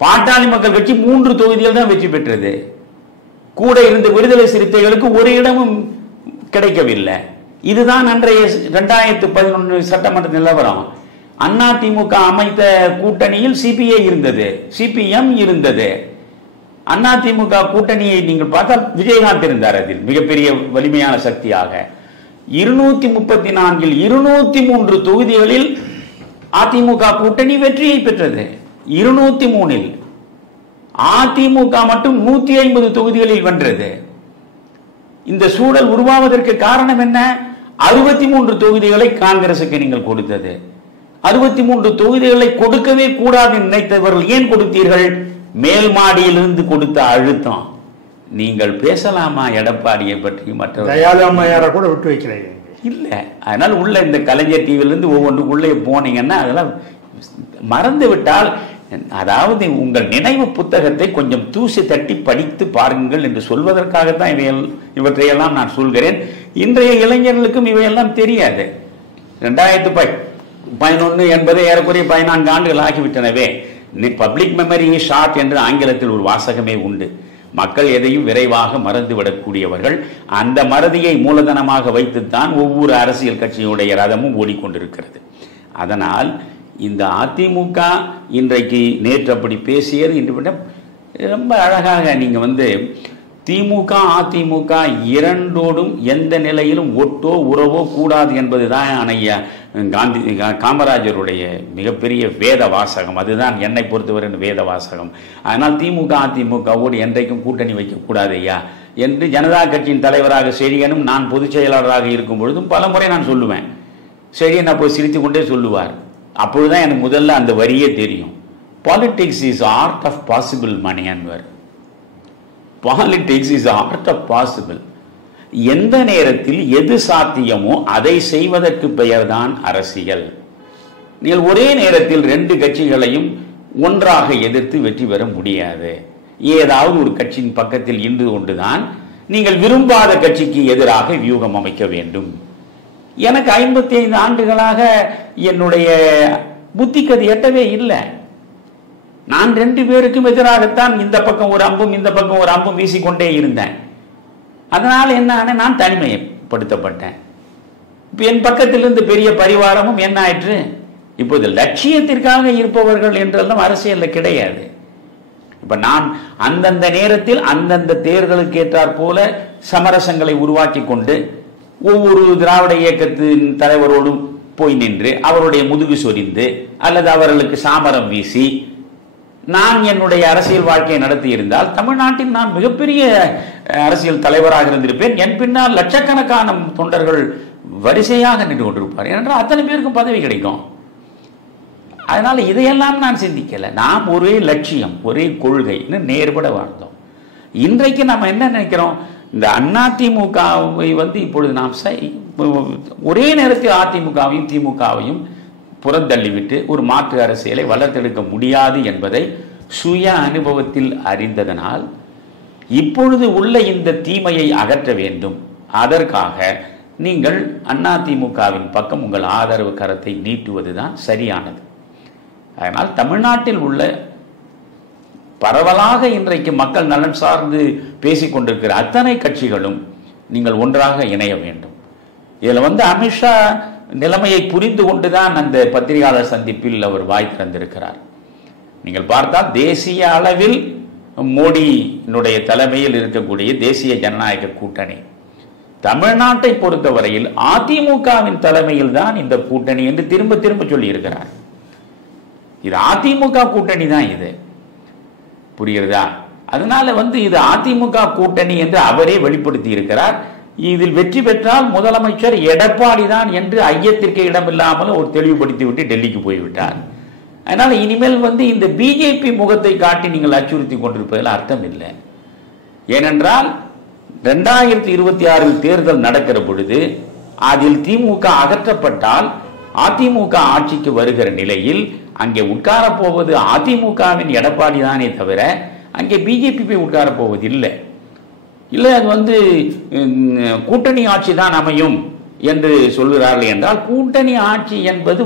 பாட்டாளி மக்கள் கட்சி 3 தொகுதிகள் தான் வெற்றி பெற்றது. கூட இருந்த விடுதலை சிறுத்தைகளுக்கு ஒரு இடமும் கிடைக்கவில்லை. இதுதான் அன்றைய 2011 சட்டமன்ற நிலவரம். அண்ணா திமுக அமைத்த கூட்டணியில் சிபிஐ இருந்தது, சிபிஎம் இருந்தது. அண்ணா திமுக கூட்டணியை நீங்கள் பார்த்தால் விஜயகாந்த் இருந்தார், அதில் மிகப்பெரிய வலிமையான சக்தியாக. 234 203 தொகுதிகளில் அதிமுக கூட்டணி வெற்றியை பெற்றது. 203 அதிமுக மட்டும் 150 தொகுதிகளில் வென்றது. இந்த சூழல் உருவாவதற்கு காரணம் என்ன? 63 தொகுதிகளை காங்கிரசுக்கு நீங்கள் கொடுத்தது. 63 தொகுதிகளை கொடுக்கவே கூடாது நினைத்தவர்கள் ஏன் கொடுத்தீர்கள்? மேல் மாடியிலிருந்து கொடுத்த அழுத்தம். நீங்கள் பேசலாமா எடப்பாடியை பற்றி? மற்ற கூட விட்டு வைக்கிறீங்க இல்ல. அதனால உள்ள இந்த கலைஞர் டிவியிலிருந்து ஒவ்வொன்றுக்குள்ளே போனீங்கன்னா அதெல்லாம் மறந்து விட்டால், அதாவது உங்கள் நினைவு புத்தகத்தை கொஞ்சம் தூசி தட்டி படித்து பாருங்கள் என்று சொல்வதற்காகத்தான் இவற்றையெல்லாம் நான் சொல்கிறேன். இன்றைய இளைஞர்களுக்கும் இவையெல்லாம் தெரியாது. 2011 என்பதை ஏறக்குறைய 14 ஆண்டுகள் ஆகிவிட்டனவே. பப்ளிக் மெமரி ஷார்ட் என்று ஆங்கிலத்தில் ஒரு வாசகமே உண்டு. மக்கள் எதையும் விரைவாக மறந்துவிடக்கூடியவர்கள். அந்த மறதியை மூலதனமாக வைத்துத்தான் ஒவ்வொரு அரசியல் கட்சியுடைய ரதமும் ஓடிக்கொண்டிருக்கிறது. அதனால் இந்த அதிமுக இன்றைக்கு நேற்று அப்படி பேசியது இன்று விட ரொம்ப அழகாக நீங்க திமுக அதிமுக இரண்டோடும் எந்த நிலையிலும் ஒட்டோ உறவோ கூடாது என்பதுதான் ஐயா காமராஜருடைய மிகப்பெரிய வேத வாசகம். அதுதான் என்னை பொறுத்தவரை வேத வாசகம். அதனால் திமுக அதிமுகவோடு என்றைக்கும் கூட்டணி வைக்கக்கூடாது ஐயா என்று ஜனதா கட்சியின் தலைவராக செழியனும் நான் பொதுச் செயலாளராக இருக்கும் பொழுதும் பல முறை நான் சொல்லுவேன். செழியன் அப்போ சிரித்து கொண்டே சொல்லுவார். அப்பொழுதுதான் எனக்கு முதல்ல அந்த வரியே தெரியும். Politics is art of possible மணி அன்வர். Politics is art of possible. எந்த நேரத்தில் எது சாத்தியமோ அதை செய்வதற்கு பெயர்தான் அரசியல். நீங்கள் ஒரே நேரத்தில் 2 கட்சிகளையும் ஒன்றாக எதிர்த்து வெற்றி பெற முடியாது. ஏதாவது ஒரு கட்சியின் பக்கத்தில் இன்று கொண்டுதான் நீங்கள் விரும்பாத கட்சிக்கு எதிராக வியூகம் அமைக்க வேண்டும். எனக்கு 55 ஆண்டுகளாக என்னுடைய புத்திக்கு எட்டவே இல்லை. நான் 2 பேருக்கும் எதிராகத்தான் இந்த பக்கம் ஒரு அம்பும் இந்த பக்கம் ஒரு அம்பும் வீசிக்கொண்டே இருந்தேன். அதனால் என்ன, நான் தனிமைப்படுத்தப்பட்டேன். இப்போ என் பக்கத்திலிருந்து பெரிய பரிவாரமும் என்ன ஆயிற்று? இப்போது லட்சியத்திற்காக இருப்பவர்கள் என்றெல்லாம் அரசியலில் கிடையாது. இப்ப நான் அந்தந்த நேரத்தில் அந்தந்த தேர்தலுக்கு ஏற்றாற் போல சமரசங்களை உருவாக்கி கொண்டு ஒவ்வொரு திராவிட இயக்கத்தின் தலைவரோடும் போய் நின்று அவருடைய முதுகு சொரிந்து அல்லது அவர்களுக்கு சாமரம் வீசி நான் என்னுடைய அரசியல் வாழ்க்கையை நடத்தி இருந்தால் தமிழ்நாட்டில் நான் மிகப்பெரிய அரசியல் தலைவராக இருந்திருப்பேன். என் பின்னால் லட்சக்கணக்கான தொண்டர்கள் வரிசையாக நின்று கொண்டிருப்பார். ஏனென்றால் அத்தனை பேருக்கும் பதவி கிடைக்கும். அதனால இதையெல்லாம் நான் சிந்திக்கல. நாம் ஒரே லட்சியம் ஒரே கொள்கைன்னு நேர்பட வாழ்ந்தோம். இன்றைக்கு நம்ம என்ன நினைக்கிறோம்? இந்த அதிமுகவை இப்பொழுது நாம் ஒரே நேரத்தில் அதிமுகவையும் திமுகவையும் புறந்தள்ளிவிட்டு ஒரு மாற்று அரசியலை வளர்த்தெடுக்க முடியாது என்பதை சுய அனுபவத்தில் அறிந்ததனால் இப்பொழுது உள்ள இந்த தீமையை அகற்ற வேண்டும். அதற்காக நீங்கள் அதிமுகவின் பக்கம் உங்கள் ஆதரவு கரத்தை நீட்டுவதுதான் சரியானது. அதனால் தமிழ்நாட்டில் உள்ள பரவலாக இன்றைக்கு மக்கள் நலன் சார்ந்து பேசிக்கொண்டிருக்கிற அத்தனை கட்சிகளும் நீங்கள் ஒன்றாக இணைய வேண்டும். இதில் அமித்ஷா நிலைமையை புரிந்து கொண்டுதான் அந்த பத்திரிகையாளர் சந்திப்பில் அவர் வாய் திறந்திருக்கிறார். நீங்கள் பார்த்தால் தேசிய அளவில் மோடியினுடைய தலைமையில் இருக்கக்கூடிய தேசிய ஜனநாயக கூட்டணி தமிழ்நாட்டை பொறுத்தவரையில் அதிமுகவின் தலைமையில் தான் இந்த கூட்டணி என்று திரும்ப திரும்ப சொல்லி இருக்கிறார். இது அதிமுக கூட்டணி தான், இது புரிகிறதா? அதனால இது அதிமுக கூட்டணி என்று அவரே வெளிப்படுத்தி இருக்கிறார். இதில் வெற்றி பெற்றால் முதலமைச்சர் எடப்பாடி தான் என்று ஐயத்திற்கு இடமில்லாமல் ஒரு தெளிவுபடுத்தி விட்டு டெல்லிக்கு போய்விட்டார். அதனால இனிமேல் இந்த பிஜேபி முகத்தை காட்டி நீங்கள் அச்சுறுத்தி கொண்டிருப்பதில் அர்த்தம் இல்லை. ஏனென்றால் 2026 தேர்தல் நடக்கிற பொழுது அதில் திமுக அகற்றப்பட்டால் அதிமுக ஆட்சிக்கு வருகிற நிலையில் அங்கே உட்கார போவது அதிமுகவின் எடப்பாடி தானே தவிர அங்கே பிஜேபி போய் உட்கார போவது இல்லை. இல்லை, அது கூட்டணி ஆட்சி தான் அமையும் என்று சொல்கிறார்கள் என்றால் கூட்டணி ஆட்சி என்பது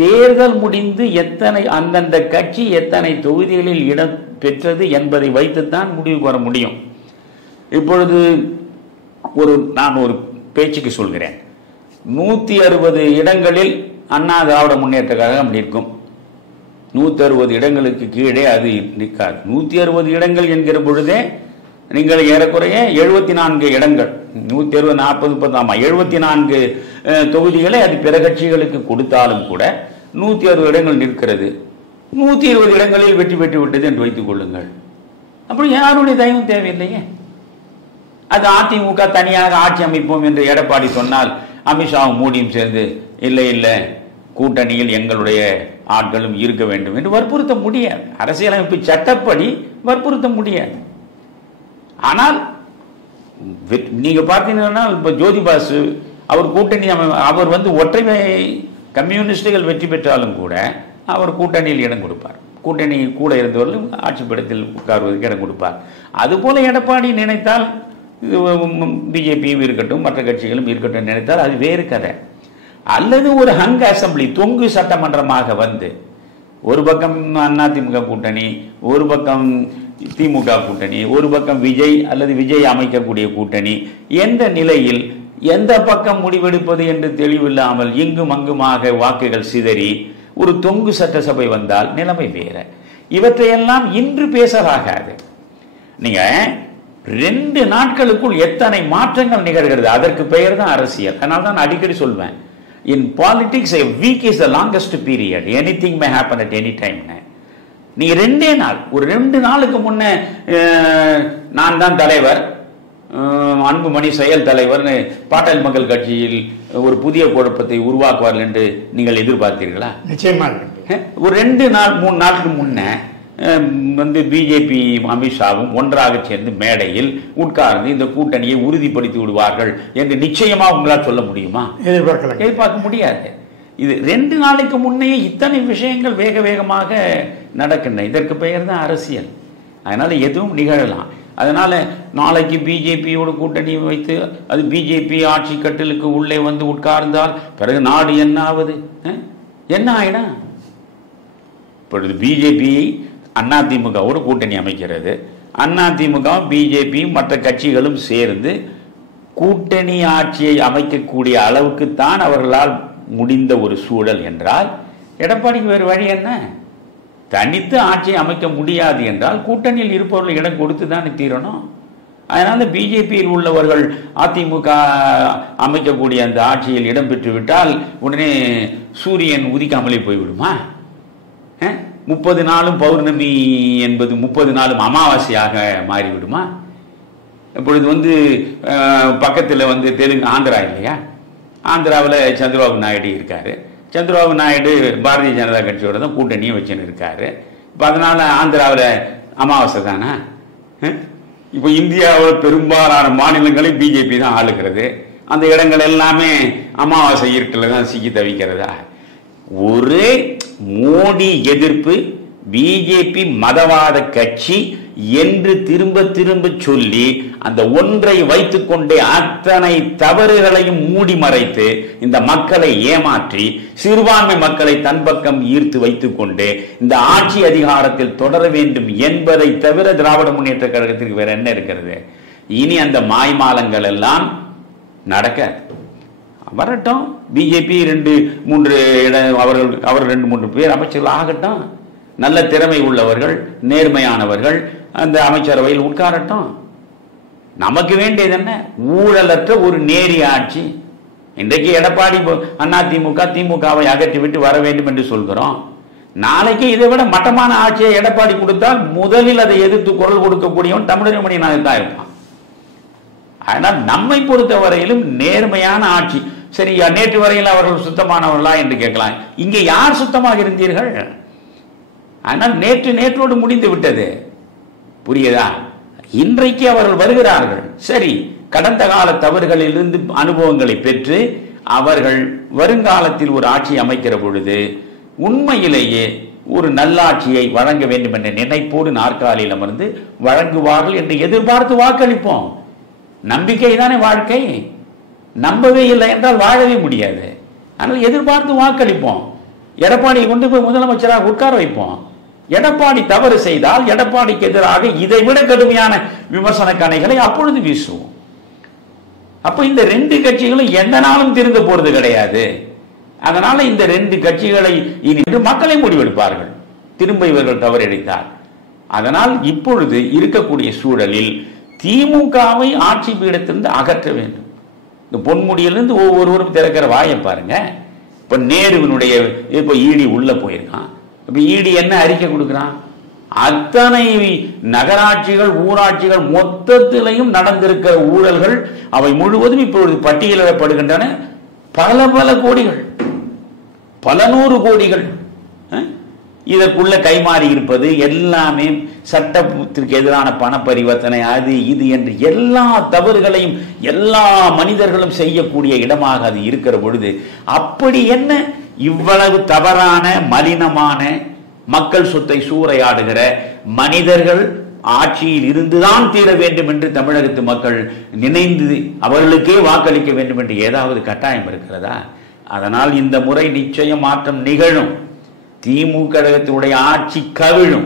தேர்தல் முடிந்து எத்தனை அந்தந்த கட்சி எத்தனை தொகுதிகளில் இடம் பெற்றது என்பதை வைத்துத்தான் முடிவு வர முடியும். இப்பொழுது நான் ஒரு பேச்சுக்கு சொல்கிறேன். 160 இடங்களில் அண்ணா திராவிட முன்னேற்ற கழகம் நிற்கும். 160 இடங்களுக்கு கீழே அது நிற்காது. 160 இடங்கள் என்கிற பொழுதே நீங்கள் ஏறக்குறைய 74 இடங்கள், 160 40 74 தொகுதிகளை அது பிற கட்சிகளுக்கு கொடுத்தாலும் கூட 160 இடங்கள் நிற்கிறது. 120 இடங்களில் வெற்றி பெற்று விட்டது என்று வைத்துக் கொள்ளுங்கள். அப்படி யாருடைய தயவும் தேவையில்லையே. அது அதிமுக தனியாக ஆட்சி அமைப்போம் என்று எடப்பாடி சொன்னால் அமித்ஷாவும் மோடியும் சேர்ந்து இல்லை இல்லை கூட்டணியில் எங்களுடைய ஆட்களும் இருக்க வேண்டும் என்று வற்புறுத்த முடியாது. அரசியலமைப்பு சட்டப்படி வற்புறுத்த முடியாது. ஆனால் நீங்க பார்த்தீங்கன்னா இப்ப ஜோதிபாசு அவர் கூட்டணி அவர் ஒற்றைமை கம்யூனிஸ்டுகள் வெற்றி பெற்றாலும் கூட அவர் கூட்டணியில் இடம் கொடுப்பார். கூட்டணி கூட இருந்தவர்கள் ஆட்சி பீடத்தில் உட்கார்வதற்கு இடம் கொடுப்பார். அதுபோல எடப்பாடி நினைத்தால் பிஜேபியும் இருக்கட்டும் மற்ற கட்சிகளும் இருக்கட்டும் நினைத்தால் அது வேறு கதை. அல்லது ஒரு ஹங் அசம்பிளி தொங்கு சட்டமன்றமாக ஒரு பக்கம் அதிமுக கூட்டணி, ஒரு பக்கம் திமுக கூட்டணி, ஒரு பக்கம் விஜய் அல்லது விஜய் அமைக்கக்கூடிய கூட்டணி என்ற நிலையில் எந்த பக்கம் முடிவெடுப்பது என்று தெளிவில்லாமல் இங்கும் அங்குமாக வாக்குகள் சிதறி ஒரு தொங்கு சட்டசபை வந்தால் நிலைமை வேற. இவற்றையெல்லாம் இன்று பேசலாகாது. நீங்க 2 நாட்களுக்குள் எத்தனை மாற்றங்கள் நிகழ்கிறது, அதற்கு பெயர் தான் அரசியல். அதனால தான் அடிக்கடி சொல்வேன், in politics a week is the longest period, anything may happen at any time. நீங்க 2 நாள், ஒரு 2 நாளுக்கு முன்ன நான் தான் தலைவர், அன்புமணி செயல் தலைவர்னு பாட்டாளி மக்கள் கட்சியில் ஒரு புதிய குழப்பத்தை உருவாக்குவார்கள் என்று நீங்கள் எதிர்பார்த்தீர்களா? நிச்சயமா. ஒரு 2 நாள் 3 நாளுக்கு முன்ன பிஜேபி அமித்ஷாவும் ஒன்றாக சேர்ந்து மேடையில் உட்கார்ந்து இந்த கூட்டணியை உறுதிப்படுத்தி விடுவார்கள் என்று நிச்சயமா உங்களால் சொல்ல முடியுமா? எதிர்பார்க்க முடியாது. இது 2 நாளைக்கு முன்னே இத்தனை விஷயங்கள் வேக வேகமாக நடக்கின்றன. இதற்கு பெயர் தான் அரசியல். அதனால எதுவும் நிகழலாம். அதனால நாளைக்கு பிஜேபியோட கூட்டணி வைத்து அது பிஜேபி ஆட்சி கட்டிலுக்கு உள்ளே உட்கார்ந்தால் பிறகு நாடு என்ன ஆவது? என்ன ஆயினா? இப்பொழுது பிஜேபி அதிமுகவோடு கூட்டணி அமைக்கிறது. அதிமுக பிஜேபி மற்ற கட்சிகளும் சேர்ந்து கூட்டணி ஆட்சியை அமைக்கக்கூடிய அளவுக்கு தான் அவர்களால் முடிந்த ஒரு சூழல் என்றால் எடப்பாடிக்கு வேறு வழி என்ன? தனித்து ஆட்சியை அமைக்க முடியாது என்றால் கூட்டணியில் இருப்பவர்கள் இடம் கொடுத்து தான் தீரணும். அதனால பிஜேபியில் உள்ளவர்கள் அதிமுக அமைக்கக்கூடிய அந்த ஆட்சியில் இடம் பெற்று விட்டால் உடனே சூரியன் உதிக்காமலே போய்விடுமா? 30 நாளும் பௌர்ணமி என்பது 30 நாளும் அமாவாசையாக மாறிவிடுமா? இப்பொழுது பக்கத்தில் தெலுங்கு ஆந்திரா இல்லையா? ஆந்திராவில் சந்திரபாபு நாயுடு இருக்காரு. சந்திரபாபு நாயுடு பாரதிய ஜனதா கட்சியோட தான் கூட்டணியும் வச்சுன்னு இருக்காரு. இப்போ அதனால ஆந்திராவில் அமாவாசை தானே? இப்போ இந்தியாவில் பெரும்பாலான மாநிலங்களை பிஜேபி தான் ஆளுகிறது. அந்த இடங்கள் எல்லாமே அமாவாசை இருட்டில் தான் சிக்கி தவிக்கிறதா? ஒரே மோடி எதிர்ப்பு, பிஜேபி மதவாத கட்சி என்று திரும்ப திரும்ப சொல்லி அந்த ஒன்றை வைத்துக் கொண்டே அத்தனை தவறுகளையும் மூடி மறைத்து இந்த மக்களை ஏமாற்றி சிறுபான்மை மக்களை தன் பக்கம் ஈர்த்து வைத்துக் கொண்டு இந்த ஆட்சி அதிகாரத்தில் தொடர வேண்டும் என்பதை தவிர திராவிட முன்னேற்ற கழகத்திற்கு வேற என்ன இருக்கிறது? இனி அந்த மாய்மாலங்கள் எல்லாம் நடக்க வரட்டும். பிஜேபி 2-3 அவர் 2-3 பேர் அமைச்சர்கள் ஆகட்டும். நல்ல திறமை உள்ளவர்கள், நேர்மையானவர்கள் அந்த அமைச்சரவையில் உட்காரட்டும். நமக்கு வேண்டியது என்ன? ஊழலற்ற ஒரு நேரிய ஆட்சி. இன்றைக்கு எடப்பாடி அதிமுக திமுகவை அகற்றிவிட்டு வர வேண்டும் என்று சொல்கிறோம். நாளைக்கு இதை விட மட்டமான ஆட்சியை எடப்பாடி கொடுத்தால் முதலில் அதை எதிர்த்து குரல் கொடுக்கக்கூடியவன் தமிழக மணியனாக தான் இருப்பான். ஆனால் நம்மை பொறுத்தவரையிலும் நேர்மையான ஆட்சி. சரி, நேற்று வரையில் அவர்கள் சுத்தமானவர்களா என்று கேட்கலாம். இங்கே யார் சுத்தமாக இருந்தீர்கள்? ஆனால் நேற்றோடு முடிந்து விட்டது. புரியுதா? இன்றைக்கு அவர்கள் வருகிறார்கள். சரி, கடந்த கால தவறுகளிலிருந்து அனுபவங்களை பெற்று அவர்கள் வருங்காலத்தில் ஒரு ஆட்சி அமைக்கிற பொழுது உண்மையிலேயே ஒரு நல்லாட்சியை வழங்க வேண்டும் என்ற நினைப்போடு நாற்காலியில் அமர்ந்து வழங்குவார்கள் என்று எதிர்பார்த்து வாக்களிப்போம். நம்பிக்கை தானே வாழ்க்கை. நம்பவே இல்லை என்றால் வாழவே முடியாது. ஆனால் எதிர்பார்த்து வாக்களிப்போம். எடப்பாடியை கொண்டு போய் முதலமைச்சராக உட்கார வைப்போம். எடப்பாடி தவறு செய்தால் எடப்பாடிக்கு எதிராக இதை விட கடுமையான விமர்சன கணைகளை அப்பொழுது வீசுவோம். அப்ப இந்த 2 கட்சிகளும் எந்த நாளும் திருந்த போறது கிடையாது. அதனால இந்த 2 கட்சிகளை இனி மக்களை முடிவெடுப்பார்கள் திரும்ப இவர்கள் தவறடைத்தார். அதனால் இப்பொழுது இருக்கக்கூடிய சூழலில் திமுகவை ஆட்சி பீடத்திலிருந்து அகற்ற வேண்டும். இந்த பொன்முடியிலிருந்து ஒவ்வொருவரும் திறக்கிற வாயை பாருங்க. இப்ப நேருவினுடைய இப்ப ஈடி உள்ள போயிருக்கான். இப்ப ஈடி என்ன அறிக்கை கொடுக்கிறான்? அத்தனை நகராட்சிகள் ஊராட்சிகள் மொத்தத்திலையும் நடந்திருக்கிற ஊழல்கள் அவை முழுவதும் இப்பொழுது பட்டியலிடப்படுகின்றன. பல கோடிகள், பல 100 கோடிகள் இதற்குள்ள கைமாறி இருப்பது எல்லாமே சட்டத்திற்கு எதிரான பண பரிவர்த்தனை, அது இது என்று எல்லா தவறுகளையும் எல்லா மனிதர்களும் செய்யக்கூடிய இடமாக அது இருக்கிற பொழுது அப்படி என்ன இவ்வளவு தவறான மலினமான மக்கள் சொத்தை சூறையாடுகிற மனிதர்கள் ஆட்சியில் இருந்துதான் தீர வேண்டும் என்று தமிழகத்து மக்கள் நினைந்து அவர்களுக்கே வாக்களிக்க வேண்டும் என்று ஏதாவது கட்டாயம் இருக்கிறதா? அதனால் இந்த முறை நிச்சயம் மாற்றம் நிகழும். திமுக கழகத்தினுடைய ஆட்சி கவிழும்,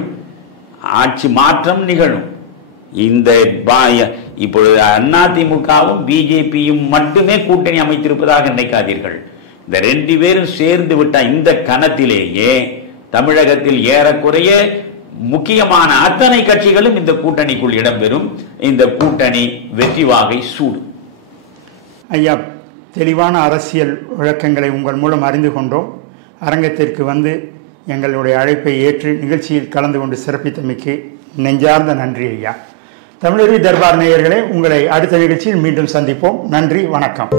ஆட்சி மாற்றம் நிகழும். இந்த இப்பொழுது அதிமுகவும் பிஜேபியும் மட்டுமே கூட்டணி அமைத்திருப்பதாக நினைக்காதீர்கள். இந்த 2 பேரும் சேர்ந்து விட்ட இந்த கணத்திலேயே தமிழகத்தில் ஏறக்குறைய முக்கியமான அத்தனை கட்சிகளும் இந்த கூட்டணிக்குள் இடம்பெறும். இந்த கூட்டணி வெற்றி வாகை சூடும். ஐயா, தெளிவான அரசியல் விளக்கங்களை உங்கள் மூலம் அறிந்து கொண்டோம். அரங்கத்திற்கு வந்து எங்களுடைய அழைப்பை ஏற்று நிகழ்ச்சியில் கலந்து கொண்டு சிறப்பித்தமைக்கு நெஞ்சார்ந்த நன்றி ஐயா. தமிழருவி தர்பார் நேயர்களே, உங்களை அடுத்த நிகழ்ச்சியில் மீண்டும் சந்திப்போம். நன்றி, வணக்கம்.